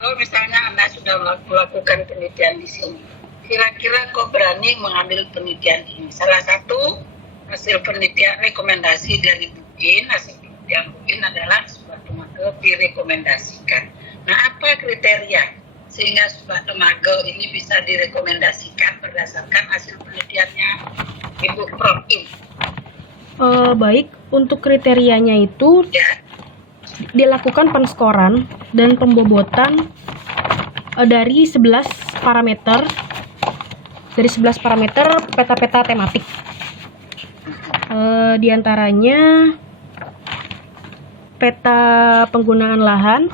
Kalau misalnya Anda sudah melakukan penelitian di sini, kira-kira kok berani mengambil penelitian ini? Salah satu hasil penelitian rekomendasi dari BUIN, hasil penelitian BUIN adalah sebuah tomago direkomendasikan. Nah, apa kriteria sehingga sebuah tomago ini bisa direkomendasikan berdasarkan hasil penelitiannya Ibu Prof. Baik, untuk kriterianya itu Ya. dilakukan penskoran dan pembobotan dari 11 parameter peta-peta tematik. Di antaranya peta penggunaan lahan,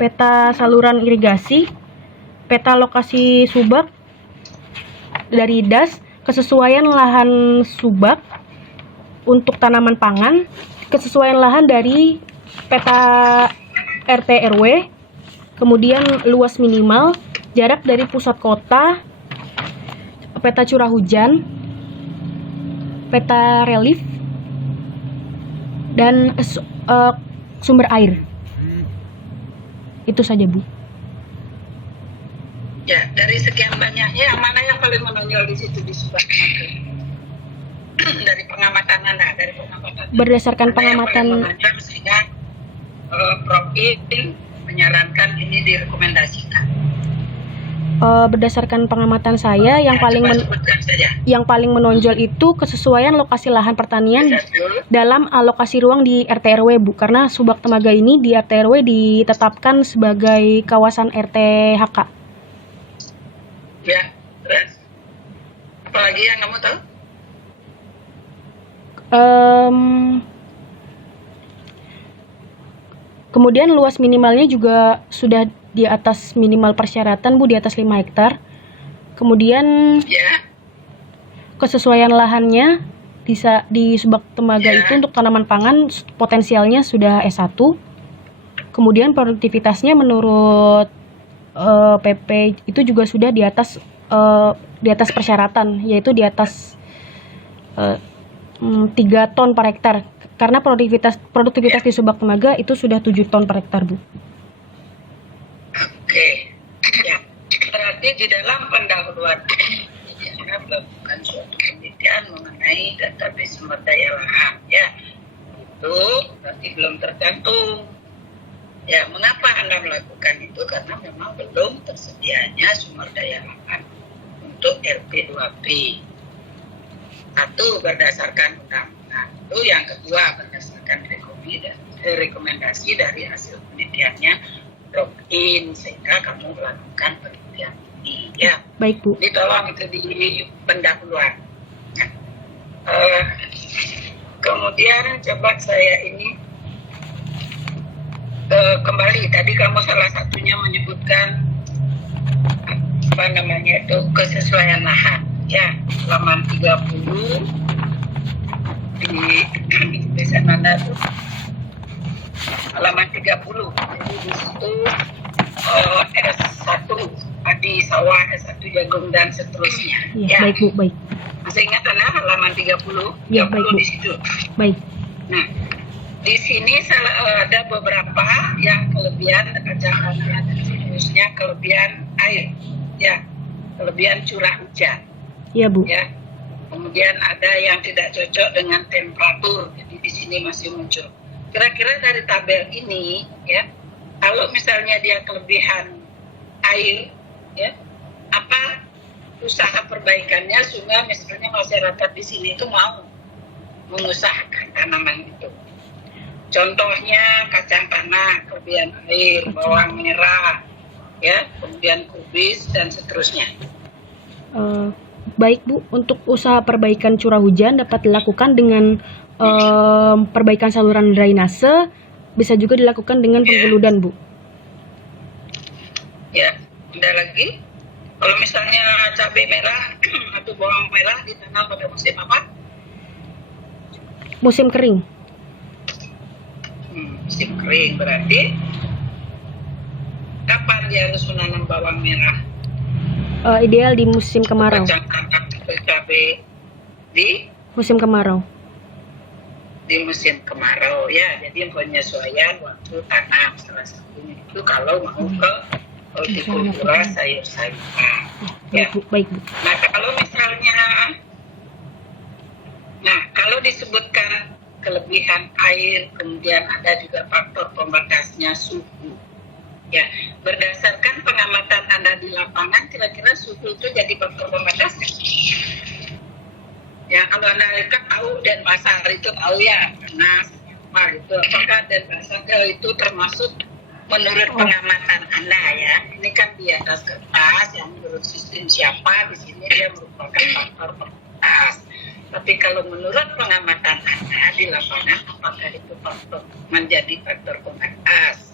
peta saluran irigasi, peta lokasi subak dari DAS, kesesuaian lahan subak untuk tanaman pangan, kesesuaian lahan dari peta RT RW, kemudian luas minimal, jarak dari pusat kota, peta curah hujan, peta relief, dan sumber air. Itu saja, Bu. Ya, dari sekian banyaknya, yang mana yang paling menonjol di situ di Subak Temago? Dari pengamatan Anda, Berdasarkan pengamatan sehingga Prof. menyarankan ini direkomendasikan. Berdasarkan pengamatan saya, yang paling menonjol itu kesesuaian lokasi lahan pertanian dalam alokasi ruang di RT RW, Bu. Karena Subak Temaga ini di RT RW ditetapkan sebagai kawasan RTHK. Ya, terus apalagi yang kamu tahu? Kemudian luas minimalnya juga sudah di atas minimal persyaratan, Bu, di atas 5 hektar. Kemudian kesesuaian lahannya di Subak Temaga itu untuk tanaman pangan potensialnya sudah S1. Kemudian produktivitasnya menurut PP itu juga sudah di atas persyaratan, yaitu di atas 3 ton per hektar. Karena produktivitas di Subak Temaga itu sudah 7 ton per hektar, Bu. Oke, ya. Berarti di dalam pendahuluan Anda melakukan suatu penelitian mengenai database sumber daya lahan, ya. Itu berarti belum tergantung. Ya, mengapa Anda melakukan itu? Karena memang belum tersedianya sumber daya lahan untuk RP2P. Satu, berdasarkan undang-undang. Itu yang kedua, berdasarkan rekomendasi dari hasil penelitiannya login, sehingga kamu melakukan penelitian ini. Ya. Baik, Bu. Ditolong itu di pendahuluan. Kemudian coba saya ini kembali. Tadi kamu salah satunya menyebutkan kesesuaian lahan. Ya, halaman 30 di desa mana tuh? Halaman 30. Jadi di situ S1 padi sawah, S1 jagung dan seterusnya. Ya, baik, Bu, baik. Masih ingat Anda halaman 30? Ya, baik, Bu. Di situ. Baik. Nah, di sini ada beberapa yang kelebihan kacang tanah dan seterusnya, kelebihan air, ya, kelebihan curah hujan. Iya, Bu. Ya. Kemudian ada yang tidak cocok dengan temperatur, jadi di sini masih muncul. Kira-kira dari tabel ini, ya, kalau misalnya dia kelebihan air, ya, apa usaha perbaikannya sehingga misalnya masyarakat di sini itu mau mengusahakan tanaman itu. Contohnya kacang tanah, kelebihan air, bawang merah, ya, kemudian kubis dan seterusnya. Baik, Bu, untuk usaha perbaikan curah hujan dapat dilakukan dengan perbaikan saluran drainase, bisa juga dilakukan dengan pengguludan, Bu. Ya, ada lagi. Kalau misalnya cabai merah atau bawang merah ditanam pada musim apa? Musim kering. Musim kering berarti kapan dia harus menanam bawang merah? Ideal di musim kemarau. Cabai di musim kemarau. di musim kemarau ya. Jadi penyesuaian waktu tanam salah satunya itu kalau mau ke hortikultura sayur-sayuran. Ya. Baik, Bu. Nah kalau disebutkan kelebihan air, kemudian ada juga faktor pembatasnya suhu. Ya, berdasarkan pengamatan Anda di lapangan, kira-kira suhu itu jadi faktor pembatasnya. Ya, kalau Anda lihat tahu Denpasar itu tahu ya, panas, apa gitu. Apakah Denpasar itu termasuk menurut pengamatan Anda ya? Ini kan di atas kertas yang menurut sistem siapa di sini dia merupakan faktor pembatas. Tapi kalau menurut pengamatan Anda di lapangan, apakah itu faktor menjadi faktor pembatas?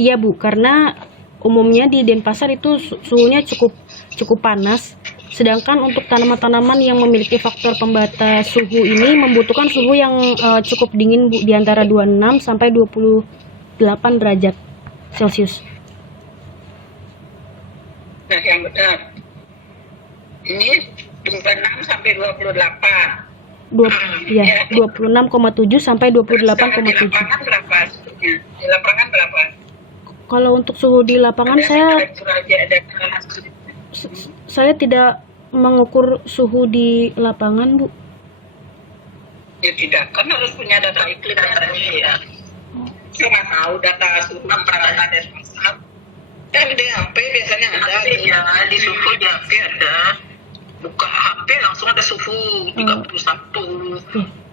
Iya Bu, karena umumnya di Denpasar itu suhunya cukup panas. Sedangkan untuk tanaman-tanaman yang memiliki faktor pembatas suhu ini membutuhkan suhu yang cukup dingin Bu, di antara 26 sampai 28 derajat Celcius. Nah, yang benar. Ini 26 sampai 28. Ya, 26,7 sampai 28,7. Di lapangan berapa suhunya? Di lapangan berapa? Kalau untuk suhu di lapangan saya tidak mengukur suhu di lapangan, Bu. Ya tidak, kan harus punya data iklimnya tadi ya. Saya nggak tahu data suhu rata-rata Denpasar. Kan di HP biasanya ada ya, di suhu di HP ada. Buka HP langsung ada suhu 31.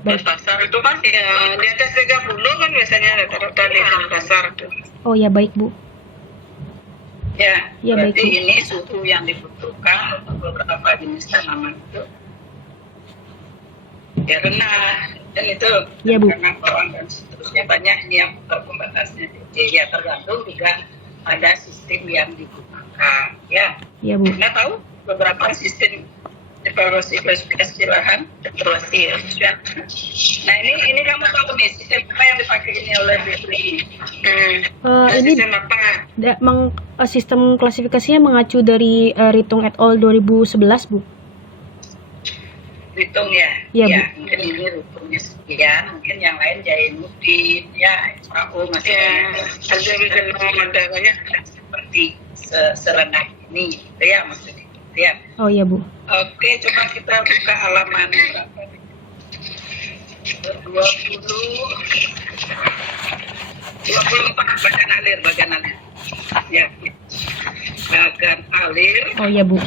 Denpasar itu kan ya di atas 30 kan biasanya rata-rata di Denpasar tuh. Oh ya, baik Bu. Ya, baik berarti Bu. ini suhu yang dibutuhkan untuk beberapa jenis tanaman itu ya rendah dan itu Ya, Bu. karena bawang dan seterusnya banyak ini yang pembatasnya. Ya tergantung juga pada sistem yang digunakan ya. Ya Bu. Anda tahu beberapa sistem evaluasi klasifikasi lahan evaluasi ya. Nah ini kamu tahu nih sistem apa yang dipakai ini oleh BPI? Ini Sistem apa? sistem klasifikasinya mengacu dari Ritung et al. 2011 Bu. Hitung ya? Iya, Bu. Ya, mungkin ini rutungnya sekian, mungkin yang lain Jainuddin, ya, SAU masih ada banyak seperti serendah ini, gitu ya maksudnya. Ya. Oh iya Bu. Oke, coba kita buka halaman berapa? 24 bagan alir. Ya. Bagan alir. Oh iya Bu.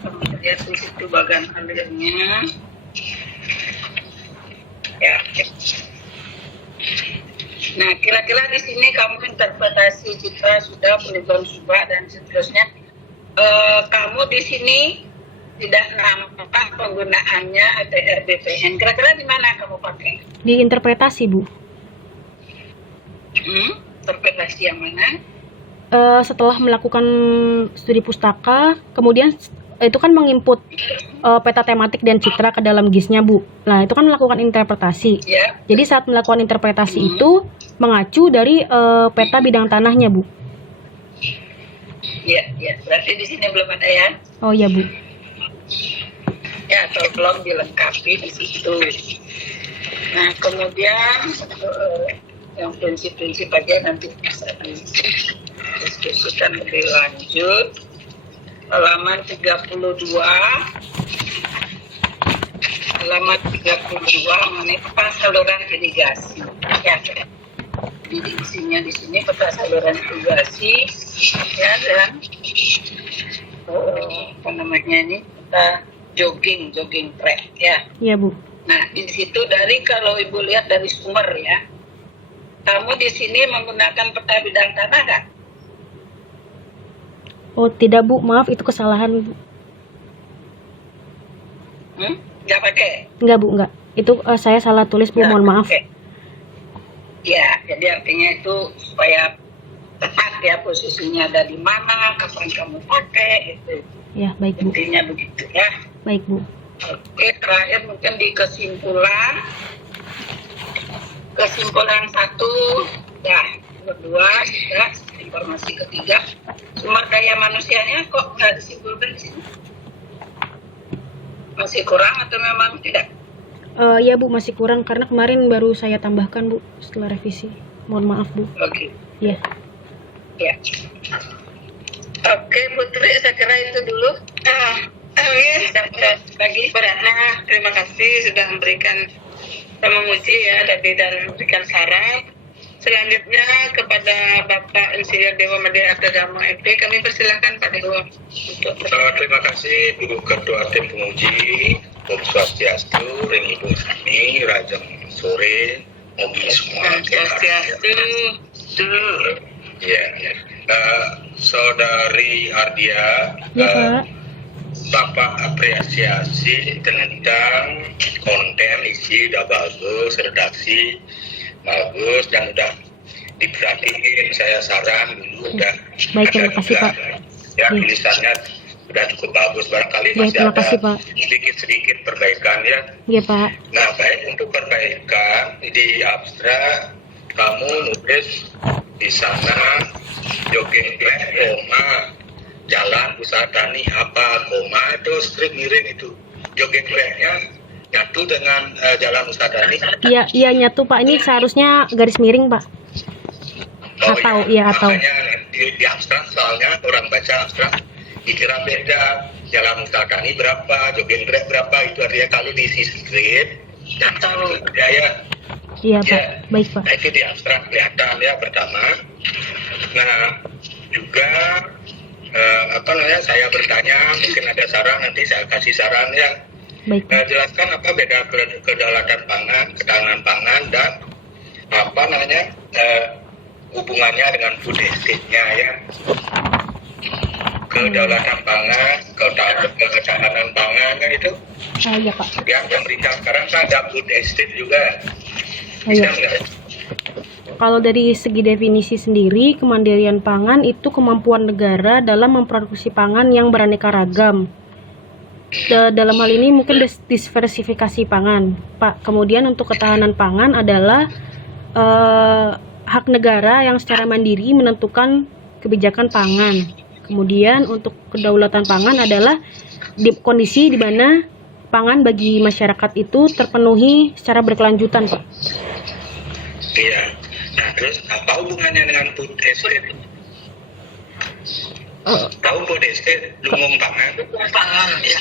Kemudian di situ bagan alirnya. Ya. Nah, kira-kira di sini kamu interpretasi citra sudah poligon subah dan seterusnya. Kamu di sini tidak nampak penggunaannya ATR BPN. Kira-kira di mana kamu pakai? Di interpretasi Bu. Interpretasi yang mana? Setelah melakukan studi pustaka, kemudian itu kan menginput peta tematik dan citra ke dalam GIS-nya Bu. Nah itu kan melakukan interpretasi. Ya. Jadi saat melakukan interpretasi itu mengacu dari peta bidang tanahnya Bu. Ya. Berarti di sini belum ada ya? Oh iya Bu. Ya, tolong dilengkapi di situ. Nah, kemudian yang prinsip-prinsip aja nanti bisa didiskusikan lebih lanjut. Halaman 32 mengenai peta saluran irigasi. Ya, jadi isinya di sini peta saluran irigasi ya, dan apa namanya ini, peta jogging track ya. Iya Bu. Nah, di situ dari kalau Ibu lihat dari sumber ya, kamu di sini menggunakan peta bidang tanah nggak? Oh tidak Bu, maaf itu kesalahan Bu. Nggak pakai? Enggak Bu, enggak. Itu saya salah tulis Bu, mohon maaf. Okay. Ya, jadi artinya itu supaya tepat ya posisinya ada di mana, kapan kamu pakai gitu. Ya, baik Bu. Intinya begitu ya. Baik Bu. Oke, terakhir mungkin di kesimpulan 1 ya, kedua ya, informasi ketiga sumber daya manusianya kok nggak disimpulkan di sini? Masih kurang atau memang tidak? Ya Bu, masih kurang karena kemarin baru saya tambahkan Bu setelah revisi. Mohon maaf Bu. Oke. Ya. Ya. Oke, Putri, saya kira itu dulu. Bagi Beratna, terima kasih sudah memberikan menguji ya tadi dan memberikan saran. Selanjutnya kepada Bapak Insinyur Dewa Madya Agama MP, kami persilahkan Pak Dewa untuk Terima kasih Bu Ketua Tim Penguji, Om Swastiastu, dan Ibu Sani, Rajang Sore, mobil semua. Swastiastu. Ya, Saudari Ardia, Ya Pak. Bapak apresiasi tentang konten isi udah bagus, redaksi bagus dan udah diperhatiin. Saya saran dulu udah. Baik, terima kasih Pak. Ya, tulisannya udah cukup bagus. Barangkali Ya, masih terima ada kasih Pak. sedikit perbaikan ya. Ya Pak. Nah, baik untuk perbaikan di abstrak kamu nulis di sana jogging track koma jalan usaha tani apa koma itu strip miring itu jogging tracknya nyatu dengan jalan usaha tani. Iya nyatu Pak. Ini seharusnya garis miring Pak. Atau atau. Makanya di abstrak soalnya orang baca abstrak dikira beda jalan usaha tani berapa jogging track berapa itu artinya kalau diisi strip dan tahu ya. Iya Pak. Baik Pak. Nah, itu di abstrak kelihatan ya pertama. Nah juga saya bertanya mungkin ada saran nanti saya kasih saran ya. Baik Pak. Jelaskan apa beda kedaulatan pangan, ketahanan pangan dan hubungannya dengan food estate-nya ya. Kedaulatan pangan, ketahanan pangan kan itu. Iya Pak. Yang pemerintah sekarang kan ada food estate juga. Bisa Iya. nggak? Kalau dari segi definisi sendiri, kemandirian pangan itu kemampuan negara dalam memproduksi pangan yang beraneka ragam. Dalam hal ini mungkin diversifikasi pangan, Pak. Kemudian untuk ketahanan pangan adalah hak negara yang secara mandiri menentukan kebijakan pangan. Kemudian untuk kedaulatan pangan adalah kondisi di mana pangan bagi masyarakat itu terpenuhi secara berkelanjutan, Pak. Iya. Nah, terus apa hubungannya dengan food estate? Tahu food estate, lumbung pangan? Pangan, ya.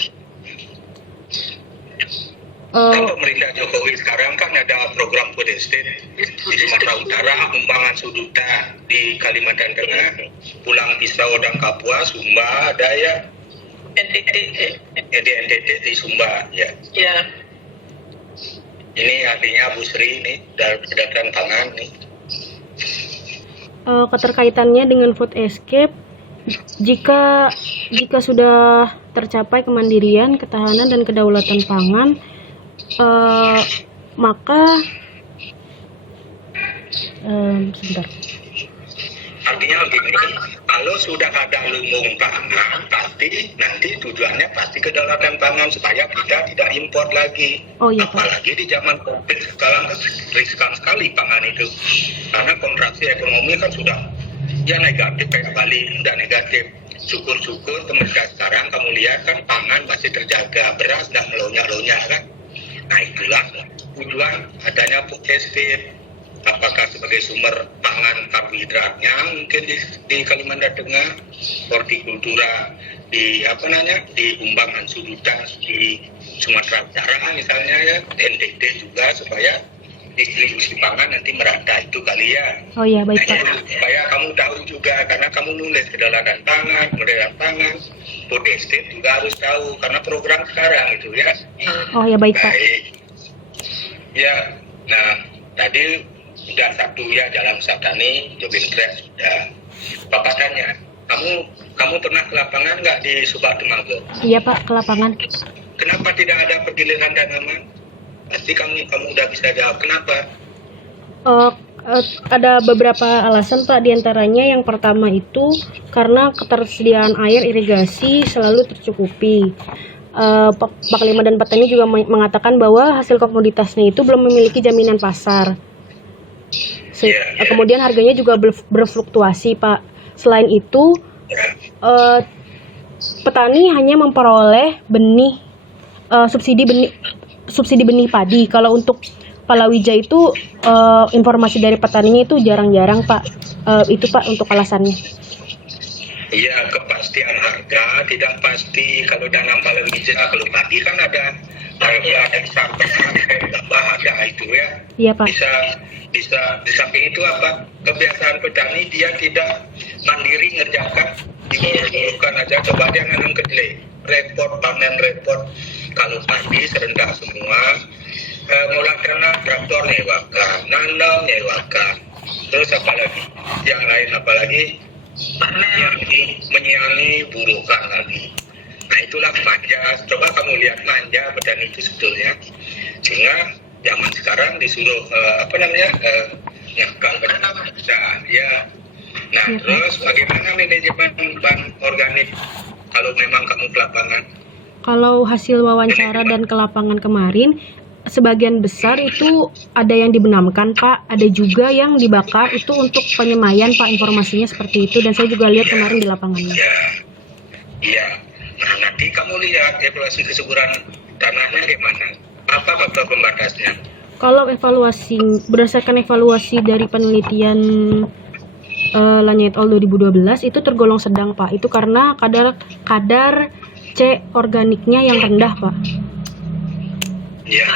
Kan pemerintah Jokowi sekarang kan ada program food estate di Sumatera Utara, Umbangan Suduta di Kalimantan Tengah, Pulang Pisau dan Kapuas, Sumba ada ya. Di NTT di Sumba ya. Ya. Ini artinya Bu Sri ini kedaulatan pangan nih. Keterkaitannya dengan food escape, jika sudah tercapai kemandirian, ketahanan dan kedaulatan pangan, maka sebentar. Artinya begini, kalau sudah ada lumbung pangan, pasti nanti tujuannya pasti kedaulatan pangan supaya kita tidak impor lagi. Oh iya Pak. Apalagi di zaman COVID sekarang riskan sekali pangan itu, karena kontraksi ekonomi kan sudah ya negatif kayak Bali udah negatif. Syukur-syukur pemerintah sekarang kamu lihat kan pangan masih terjaga, beras dan melonjak-lonjak kan. Nah itulah tujuan adanya food estate. Apakah sebagai sumber pangan karbohidratnya mungkin di Kalimantan Tengah, hortikultura di Umbangan Suduta di Sumatera Utara misalnya ya, NTT juga supaya distribusi pangan nanti merata itu kali ya. Oh iya baik Pak. Supaya kamu tahu juga karena kamu nulis kedaulatan pangan, food estate juga harus tahu karena program sekarang itu ya. Oh ya baik Pak. Ya, nah tadi sudah satu ya jalan usaha tani, jogging track sudah. Bapak tanya, kamu pernah ke lapangan nggak di Subak Temanggung? Iya Pak, ke lapangan. Kenapa tidak ada pergiliran tanaman? Pasti kamu udah bisa jawab kenapa? Ada beberapa alasan Pak, diantaranya yang pertama itu karena ketersediaan air irigasi selalu tercukupi. Pak Lima dan Petani juga mengatakan bahwa hasil komoditasnya itu belum memiliki jaminan pasar. Kemudian harganya juga berfluktuasi Pak. Selain itu petani hanya memperoleh benih subsidi benih subsidi benih padi. Kalau untuk palawija itu informasi dari petaninya itu jarang-jarang Pak. Itu Pak untuk alasannya. Iya, kepastian harga tidak pasti. Kalau tanam palawija, kalau padi kan ada harga sampai tambah ada itu ya. Iya Pak. Bisa di samping itu apa? Kebiasaan petani dia tidak mandiri ngerjakan, diburukan aja. Coba dia nanam kedelai, repot panen repot. Kalau padi serendah semua, ngolah tanah traktor nyewakan, nanam nyewakan. Terus apa lagi? Yang lain apa lagi? Menyiangi burukan lagi. Nah itulah manja. Coba kamu lihat manja petani itu sebetulnya. Sehingga zaman sekarang disuruh nyakal perusahaan ya. Nah terus bagaimana manajemen bahan organik kalau memang kamu ke lapangan? Kalau hasil wawancara dan ke lapangan kemarin, sebagian besar itu ada yang dibenamkan Pak, ada juga yang dibakar, itu untuk penyemaian Pak, informasinya seperti itu, dan saya juga lihat kemarin di lapangannya. Iya. Nah nanti kamu lihat evaluasi kesuburan tanahnya gimana? Apa faktor pembatasnya? Kalau berdasarkan evaluasi dari penelitian Lanya et al 2012 itu tergolong sedang Pak, itu karena kadar C organiknya yang rendah Pak. Ya.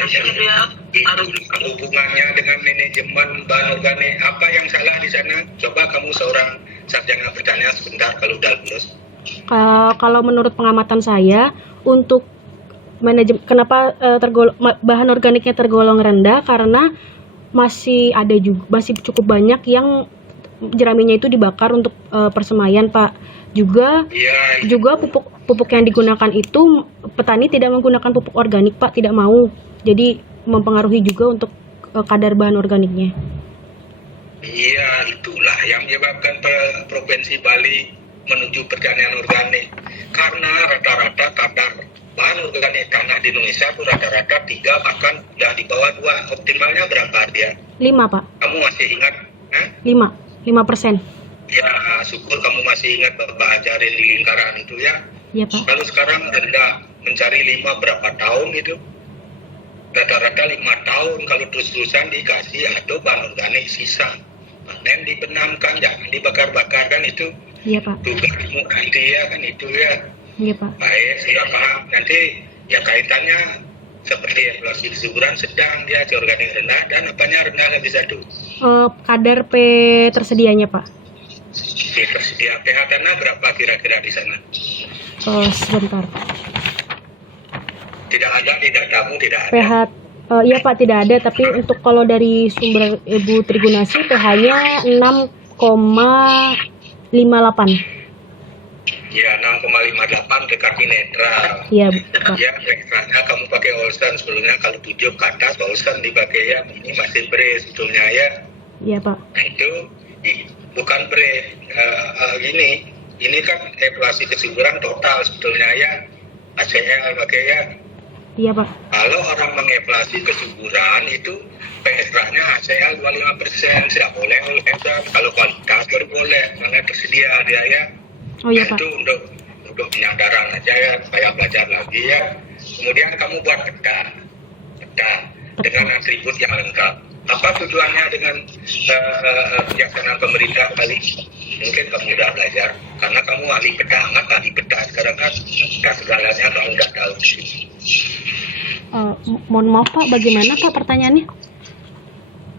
Hubungannya dengan manajemen bahan organik, apa yang salah di sana? Coba kamu seorang sarjana pertanian sebentar kalau udah lulus. Kalau menurut pengamatan saya, untuk kenapa bahan organiknya tergolong rendah, karena masih cukup banyak yang jeraminya itu dibakar untuk persemaian Pak. Juga pupuk yang digunakan itu petani tidak menggunakan pupuk organik Pak, tidak mau. Jadi mempengaruhi juga untuk kadar bahan organiknya. Iya, itulah yang menyebabkan Provinsi Bali menuju pertanian organik. Karena rata-rata kadar bahan organik tanah di Indonesia itu rata-rata 3, bahkan udah di bawah 2. Optimalnya berapa dia? 5 Pak. Kamu masih ingat? 5%. Ya, syukur kamu masih ingat Bapak ajarin di lingkaran itu ya. Iya Pak. Kalau sekarang Anda mencari 5 berapa tahun itu? Rata-rata 5 tahun kalau terus-terusan dikasih atau bahan organik sisa. Panen dibenamkan, jangan dibakar-bakar kan itu. Iya Pak. Tugasmu nanti ya kan itu ya. Iya Pak. Baik, sudah paham. Nanti ya kaitannya seperti evaluasi kesuburan sedang, dia organik rendah dan apanya rendah lebih satu. Kadar P tersedianya Pak. Tersedia pH tanah berapa kira-kira di sana? Sebentar. Tidak ada, tidak tamu, tidak ada. pH iya Pak, tidak ada, tapi untuk kalau dari sumber Ibu Trigunasi pH-nya 6,58. Ya, 6,58 dekati netral. Iya Pak. Ya, ekstraknya kamu pakai Olsen sebelumnya, kalau 7 ke atas Olsen dipakai ya, ini masih bre sebetulnya ya. Iya Pak. Nah itu bukan bre, ini kan evaluasi kesuburan total sebetulnya ya, ACL pakai ya. Iya Pak. Kalau orang mengevaluasi kesuburan itu PSR-nya HCl 25%, tidak boleh olehkan. Kalau kualitas baru boleh, mana tersedia dia ya. Oh iya Nah, Pak. itu untuk penyadaran aja ya, supaya belajar lagi ya. Kemudian kamu buat peta dengan atribut yang lengkap. Apa tujuannya dengan kebijaksanaan pemerintah kali? Mungkin kamu udah belajar, karena kamu ahli peta, ahli peta sekarang kan segalanya kamu udah tahu. Mohon maaf Pak, bagaimana Pak pertanyaannya?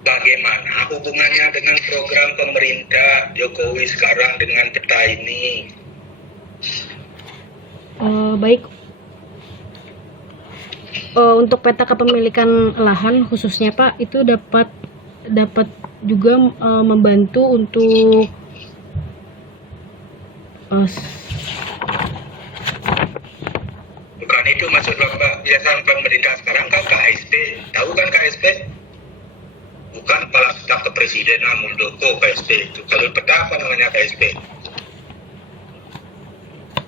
Bagaimana hubungannya dengan program pemerintah Jokowi sekarang dengan peta ini? Baik. Untuk peta kepemilikan lahan khususnya Pak, itu dapat juga membantu untuk Bukan itu maksud Bapak, biasanya pemerintah sekarang kan KSP. Tahu kan KSP? Bukan Kepala Staf Kepresidenan Muldoko KSP itu. Kalau peta apa namanya KSP?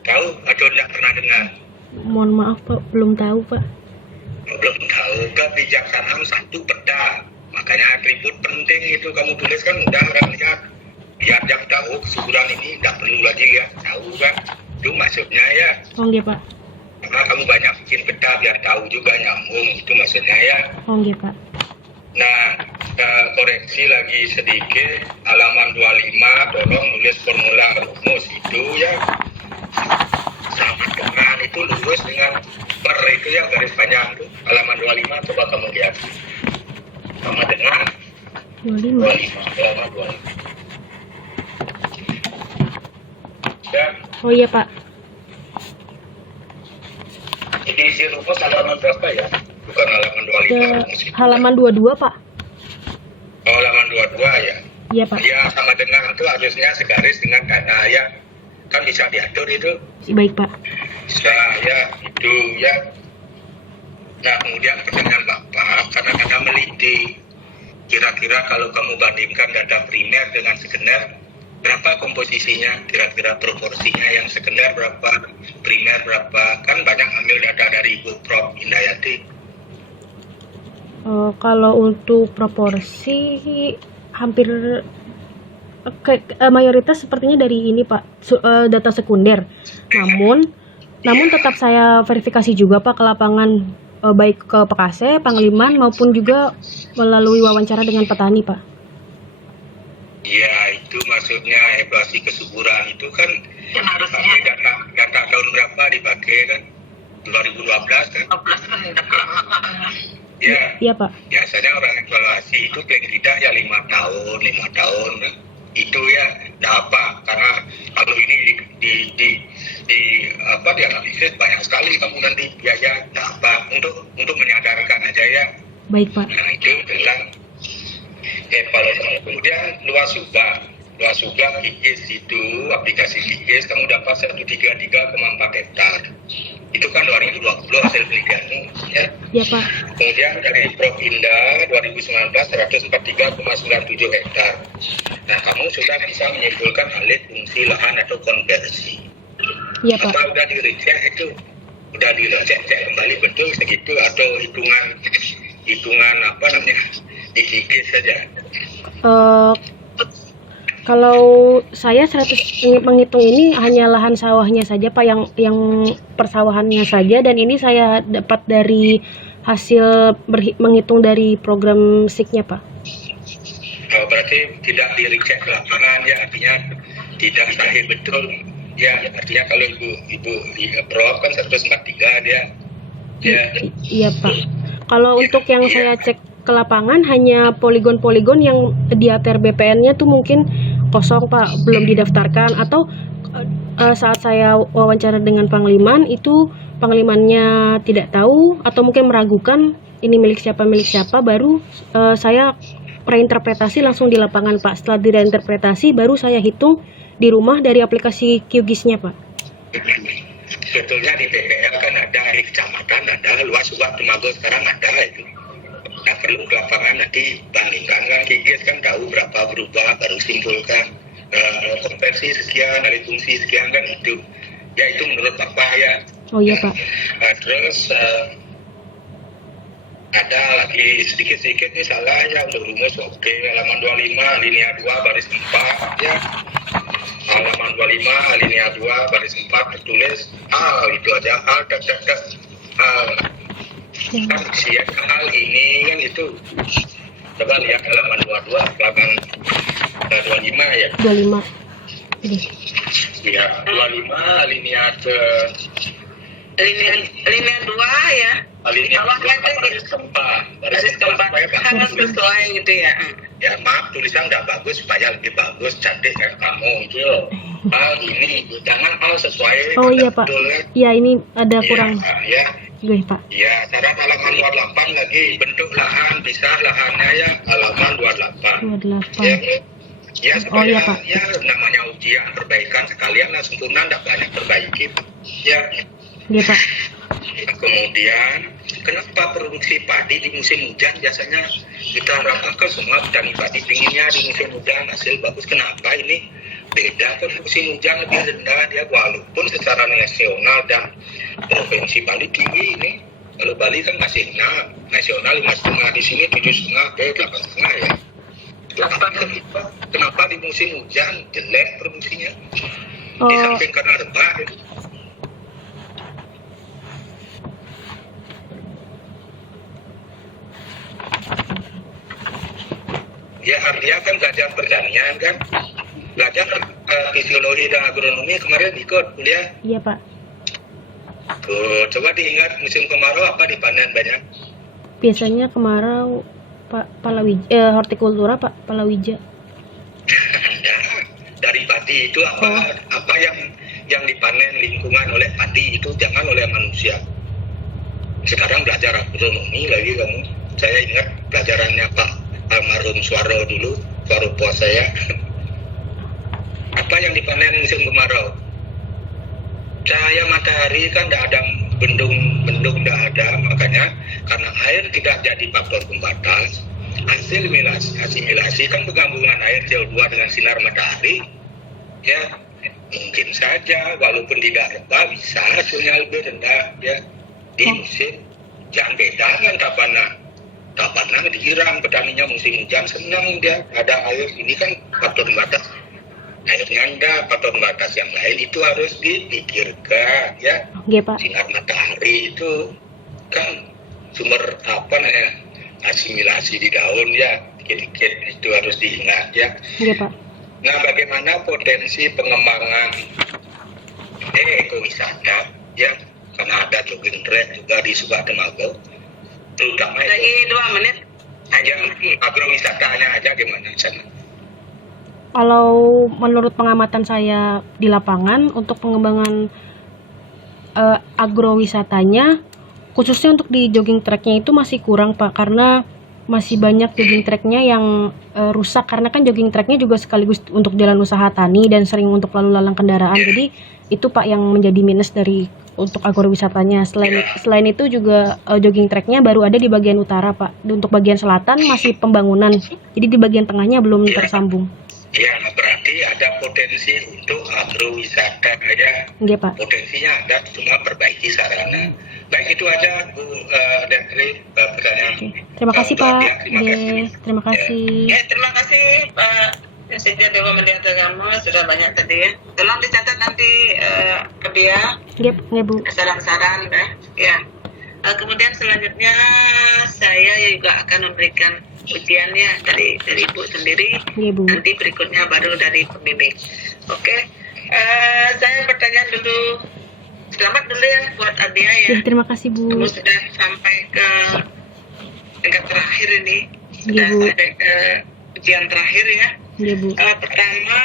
Tahu atau tidak pernah dengar? Mohon maaf Pak, belum tahu Pak. Belum tahu. Kebijaksanaan satu peta. Makanya atribut penting itu kamu tulis kan udah orang lihat. Biar yang tahu kesuburan ini tidak perlu lagi lihat. Tahu kan? Itu maksudnya ya. Oh iya Pak. karena kamu banyak bikin peta biar tahu juga nyambung itu maksudnya ya. Oh nggih, Pak. Nah, koreksi lagi sedikit, halaman 25 tolong nulis formula rumus itu ya sama dengan itu lurus dengan per itu ya garis panjang itu halaman 25 coba kamu lihat sama dengan 25. halaman 25 ya. Oh iya, Pak. Ini isi rumus halaman berapa ya? Bukan halaman 25 Ke rumus itu. halaman 22, Pak. Oh, halaman 22 ya. Iya, Pak. Ya sama dengan itu harusnya segaris dengan dana ya. Kan bisa diatur itu. Baik, Pak. Bisa ya itu ya. Nah kemudian pertanyaan Bapak karena Anda meliti kira-kira kalau kamu bandingkan data primer dengan sekunder berapa komposisinya, kira-kira proporsinya yang sekunder berapa, primer berapa, kan banyak ambil data dari Ibu Prof Indayati. Kalau untuk proporsi hampir mayoritas sepertinya dari ini, Pak, data sekunder. Namun tetap saya verifikasi juga, Pak, ke lapangan, baik ke PKC, Pangliman maupun juga melalui wawancara dengan petani, Pak. Ya itu maksudnya evaluasi kesuburan itu kan harusnya data tahun berapa dipakai kan 2012 kan 15 kan udah kelamaan. ya. Iya, Pak. Biasanya orang evaluasi itu paling tidak ya 5 tahun kan. Itu ya tidak apa karena kalau ini dianalisis banyak sekali kamu nanti biaya tidak apa untuk menyadarkan aja ya. Baik, Pak. Nah itu tentang evaluasi. Kemudian luas subak GIS itu aplikasi GIS kamu dapat 133,4 hektar. Itu kan 2020 hasil penelitianmu ya. Iya, Pak. Kemudian dari Prof Indah 2019 143,97 hektar. Nah kamu sudah bisa menyimpulkan alih fungsi lahan atau konversi. Iya, Pak. Apa udah direcek itu? Udah direcek kembali betul segitu atau hitungan apa namanya dikikis saja? Kalau saya menghitung ini hanya lahan sawahnya saja, Pak, yang persawahannya saja, dan ini saya dapat dari hasil menghitung dari program SIK-nya, Pak. Berarti tidak direcek ke lapangan ya, artinya tidak sahih betul ya, artinya kalau ibu Prof kan 143 dia ya. Iya, Pak. Kalau untuk yang saya cek ke lapangan hanya poligon-poligon yang di ATR BPN-nya tuh mungkin kosong, Pak, belum didaftarkan, atau saat saya wawancara dengan Pangliman itu Panglimannya tidak tahu atau mungkin meragukan ini milik siapa, baru saya reinterpretasi langsung di lapangan, Pak. Setelah direinterpretasi baru saya hitung di rumah dari aplikasi QGIS-nya, Pak. Sebetulnya di PPL kan ada di kecamatan, ada luas subak Temago sekarang ada itu. Nah perlu ke lapangan nanti bandingkan kan QGIS kan tahu berapa berubah baru simpulkan konversi sekian dari fungsi sekian kan itu. Ya itu menurut Bapak ya. Oh iya, Pak. Terus ada lagi sedikit-sedikit nih salah ya untuk rumus. Oke, halaman 25 alinea 2 baris 4 ya. Halaman 25 alinea 2 baris 4 tertulis itu aja kan hal ini kan itu. Coba lihat halaman 22 halaman 25 ya. 25. Ini. Ya, 25 alinea Alinea 2 ya. alinea Bawahnya itu baris keempat. baris keempat harus sesuai gitu ya. Ya maaf tulisan nggak bagus supaya lebih bagus cantik kayak kamu itu loh. Ini jangan sesuai. Oh iya, Pak. Betul, kan? Iya, ini ada kurang. Ya. Gue, Pak. Ya, syarat halaman 28 lagi bentuk lahan bisa lahannya ya halaman 28. 28. Ya supaya Oh iya, Pak. ya namanya ujian perbaikan sekalian lah sempurna nggak banyak perbaiki. Ya. Iya, Pak. Kemudian kenapa produksi padi di musim hujan biasanya kita harapkan semua petani padi pinginnya di musim hujan hasil bagus. Kenapa ini beda kan musim hujan lebih rendah dia walaupun secara nasional dan provinsi Bali tinggi ini. Kalau Bali kan masih 6, nasional 5,5, di sini 7,5 ke 8,5 ya. Kenapa di musim hujan jelek produksinya? Di samping karena rebah. Ya Ardia kan belajar pertanian kan, belajar fisiologi dan agronomi kemarin ikut kuliah. Iya Pak. Tuh, coba diingat musim kemarau apa dipanen banyak? Biasanya kemarau Pak palawija, hortikultura Pak, palawija. Ya, dari padi itu apa yang dipanen lingkungan oleh padi itu jangan oleh manusia. Sekarang belajar agronomi lagi kamu. Saya ingat pelajarannya Pak almarhum Suwaro dulu, Suwaro puas saya. Apa yang dipanen musim kemarau? Cahaya matahari kan tidak ada, bendung tidak ada, makanya karena air tidak jadi faktor pembatas, asimilasi kan penggabungan air CO2 dengan sinar matahari, ya mungkin saja walaupun tidak rendah bisa hasilnya lebih rendah ya di musim yang beda kan Tapana dikirang petaninya musim hujan senang dia ada air, ini kan faktor pembatas airnya enggak, faktor pembatas yang lain itu harus dipikirkan ya. Oke Pak. Sinar matahari itu kan sumber asimilasi di daun ya, dikit-dikit itu harus diingat ya. Oke Pak. Nah, bagaimana potensi pengembangan ekowisata ya, karena ada jogging track juga di Subak Temago, terutama Lagi 2 menit. aja agrowisatanya aja gimana di sana? Kalau menurut pengamatan saya di lapangan untuk pengembangan agrowisatanya, khususnya untuk di jogging tracknya itu masih kurang Pak, karena masih banyak jogging tracknya yang rusak, karena kan jogging tracknya juga sekaligus untuk jalan usaha tani dan sering untuk lalu lalang kendaraan. Jadi itu Pak yang menjadi minus dari untuk agrowisatanya. Selain itu juga jogging tracknya baru ada di bagian utara Pak. Untuk bagian selatan masih pembangunan. Jadi di bagian tengahnya belum tersambung. Ya, berarti ada potensi untuk agrowisata ya. Nggih Pak. Potensinya ada, cuma perbaiki sarana. Baik, itu aja Bu Detri pertanyaan. Oke. Terima kasih Pak. Ya, terima kasih. Terima kasih. Ya, terima kasih Pak Presiden Dewa Media Agama, sudah banyak tadi ya. Tolong dicatat nanti ke dia Nggih Bu. saran-saran ya. Ya. Kemudian selanjutnya saya juga akan memberikan ujiannya dari Ibu sendiri. Nggih Bu. Nanti berikutnya baru dari pembimbing. Oke. Saya bertanya dulu. Selamat dulu ya buat Adia ya. Ya, terima kasih Bu. Kamu sudah sampai ke tingkat terakhir ini. Sudah Iya, Bu. sampai ke ujian terakhir ya. Nggih Bu. Pertama,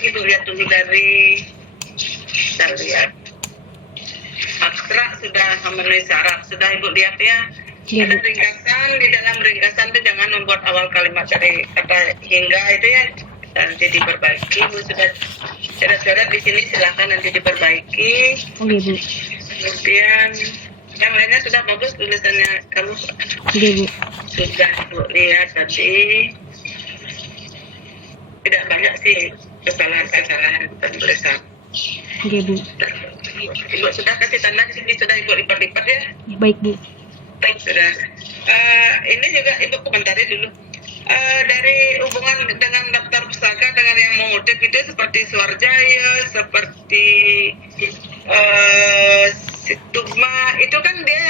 Ibu lihat dulu dari kita lihat. Abstrak sudah memenuhi syarat, sudah Ibu lihat ya. Iya, Ada Bu. ringkasan, di dalam ringkasan itu jangan membuat awal kalimat dari kata hingga itu ya, nanti diperbaiki. Bu sudah coret-coret di sini, silakan nanti diperbaiki. Oke Bu. Kemudian yang lainnya sudah bagus tulisannya, kamu Oke Bu. sudah Bu lihat tadi. Tidak banyak sih kesalahan-kesalahan penulisan. Oke Bu. Ibu sudah kasih tanda di sini, sudah Ibu lipat-lipat ya. Baik Bu. Baik, sudah. Ini juga Ibu komentari dulu. Dari hubungan dengan daftar pustaka dengan yang mengutip itu seperti Suarjaya, seperti Situgma, itu kan dia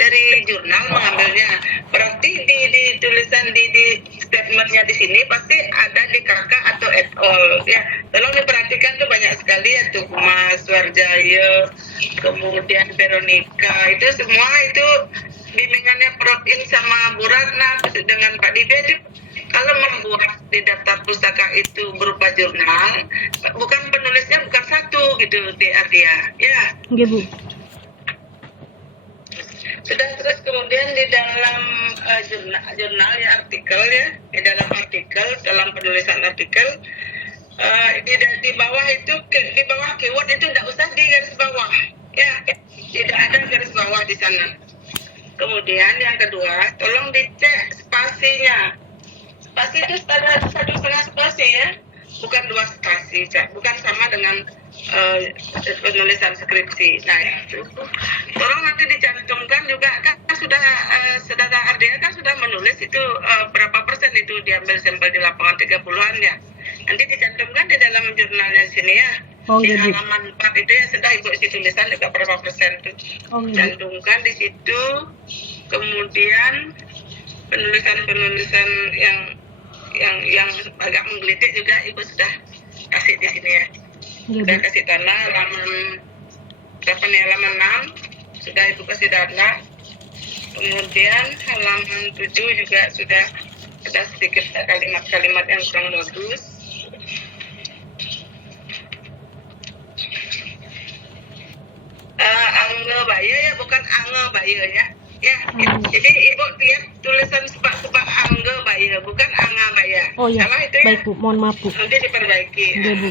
dari jurnal mengambilnya. Berarti di tulisan di statementnya di sini pasti ada di kakak atau et al. Ya, tolong diperhatikan tuh banyak sekali ya, Tugma, Suarjaya, kemudian Veronica, itu semua itu bimbingannya Protin sama Bu Ratna dengan Pak Dide itu kalau membuat di daftar pustaka itu berupa jurnal, bukan penulisnya bukan satu gitu di Ardia. Ya. Oke Bu. Sudah, terus kemudian di dalam jurnal ya, artikel ya, di dalam artikel, dalam penulisan artikel, di bawah itu, di bawah keyword itu tidak usah di garis bawah, ya, tidak ada garis bawah di sana. Kemudian yang kedua, tolong dicek spasinya. Spasi itu standar 1,5 spasi ya, bukan 2 spasi, bukan sama dengan penulisan skripsi. Nah itu, tolong nanti dicantumkan juga kan sudah saudara Ardia kan sudah menulis itu berapa persen itu diambil sampel di lapangan 30-an ya. Nanti dicantumkan di dalam jurnalnya di sini ya. Oh, di gitu. halaman 4 itu ya sudah Ibu isi tulisan juga berapa persen itu. Oh, gitu. Cantumkan di situ. Kemudian penulisan yang yang agak menggelitik juga Ibu sudah kasih di sini ya. Iya, Sudah Bu. kasih dana halaman berapa nih, halaman 6 sudah Ibu kasih dana. Kemudian halaman 7 juga sudah ada sedikit kalimat-kalimat yang kurang bagus. Angge Baye ya, bukan Angge Baye ya. Ya, jadi Ibu lihat tulisan sebak-sebak Angge Baye, bukan Angga Baye. Oh iya, Salah itu ya? baik Bu, mohon maaf Bu. Nanti diperbaiki. Iya Bu.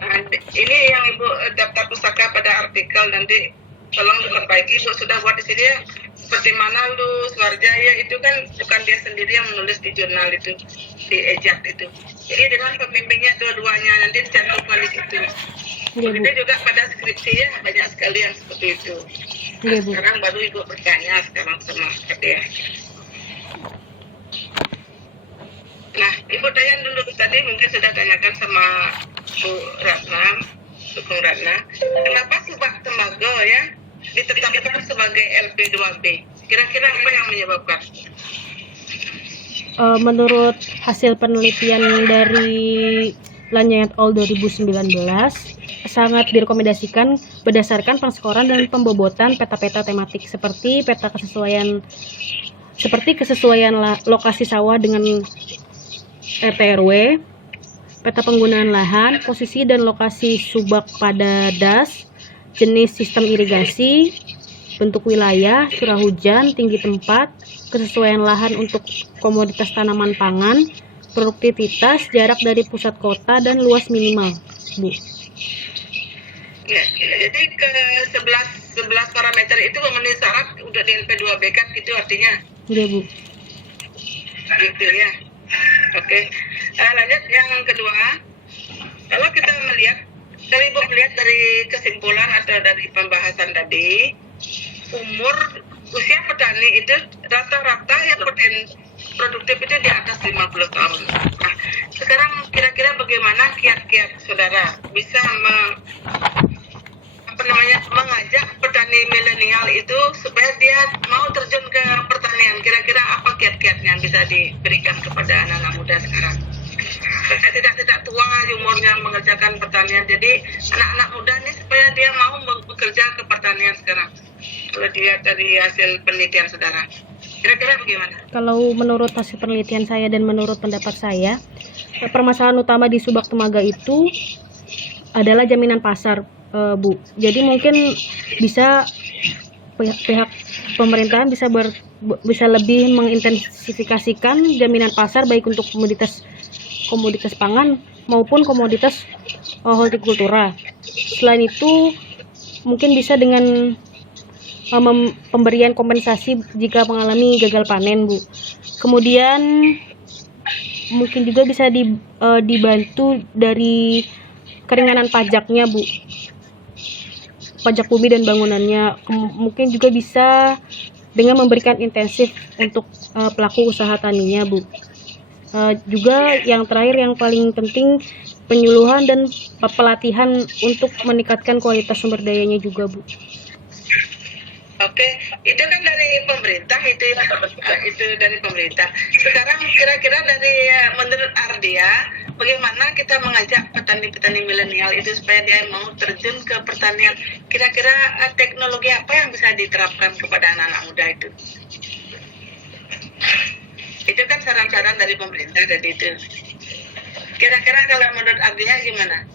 Nah, ini yang Ibu daftar pustaka pada artikel, nanti tolong diperbaiki. Ibu sudah buat di sini ya. Seperti Manalus, Warjaya itu kan bukan dia sendiri yang menulis di jurnal itu, di ejak itu. Jadi dengan pembimbingnya dua-duanya nanti dicantumkan di situ. Iya Bu. Itu juga pada skripsi ya, banyak sekali yang seperti itu. Iya Bu. Sekarang baru Ibu bertanya sekarang sama dia. Nah, Ibu tanya dulu tadi, mungkin sudah tanyakan sama Bu Ratna, Sugeng Ratna, kenapa Subak Temago ya ditetapkan sebagai LP2B? Kira-kira apa yang menyebabkan? Menurut hasil penelitian dari Lanyard All 2019, sangat direkomendasikan berdasarkan penskoran dan pembobotan peta-peta tematik seperti kesesuaian lokasi sawah dengan RT RW, peta penggunaan lahan, posisi dan lokasi subak pada das, jenis sistem irigasi, bentuk wilayah, curah hujan, tinggi tempat, kesesuaian lahan untuk komoditas tanaman pangan, produktivitas, jarak dari pusat kota, dan luas minimal, Bu. Ya, jadi ke 11 parameter itu memenuhi syarat udah di LP2B kan gitu artinya? Iya Bu. Gitu ya. Oke. Lanjut yang kedua. Kalau kita melihat dari kesimpulan atau dari pembahasan tadi, usia petani itu rata-rata yang produktif itu di atas 50 tahun. Nah, sekarang kira-kira bagaimana kiat-kiat saudara bisa mengajak petani milenial itu supaya dia mau terjun ke pertanian? Kira-kira apa kiat-kiatnya yang bisa diberikan kepada anak-anak muda sekarang? Supaya tidak tua umurnya mengerjakan pertanian. Jadi anak-anak muda ini supaya dia mau bekerja ke pertanian sekarang. Kalau dilihat dari hasil penelitian saudara, kira-kira bagaimana? Kalau menurut hasil penelitian saya dan menurut pendapat saya, permasalahan utama di Subak Temaga itu adalah jaminan pasar, Bu. Jadi mungkin bisa pihak pemerintahan bisa lebih mengintensifikasikan jaminan pasar baik untuk komoditas pangan maupun komoditas hortikultura. Selain itu, mungkin bisa dengan pemberian kompensasi jika mengalami gagal panen, Bu. Kemudian mungkin juga bisa dibantu dari keringanan pajaknya, Bu. Pajak bumi dan bangunannya. Mungkin juga bisa dengan memberikan intensif untuk pelaku usaha taninya, Bu. Juga yang terakhir yang paling penting, penyuluhan dan pelatihan untuk meningkatkan kualitas sumber dayanya juga, Bu. Oke, itu kan dari pemerintah itu dari pemerintah. Sekarang kira-kira dari menurut Ardia, bagaimana kita mengajak petani-petani milenial itu supaya dia mau terjun ke pertanian? Kira-kira teknologi apa yang bisa diterapkan kepada anak-anak muda itu? Itu kan saran-saran dari pemerintah tadi itu. Kira-kira kalau menurut Ardia gimana?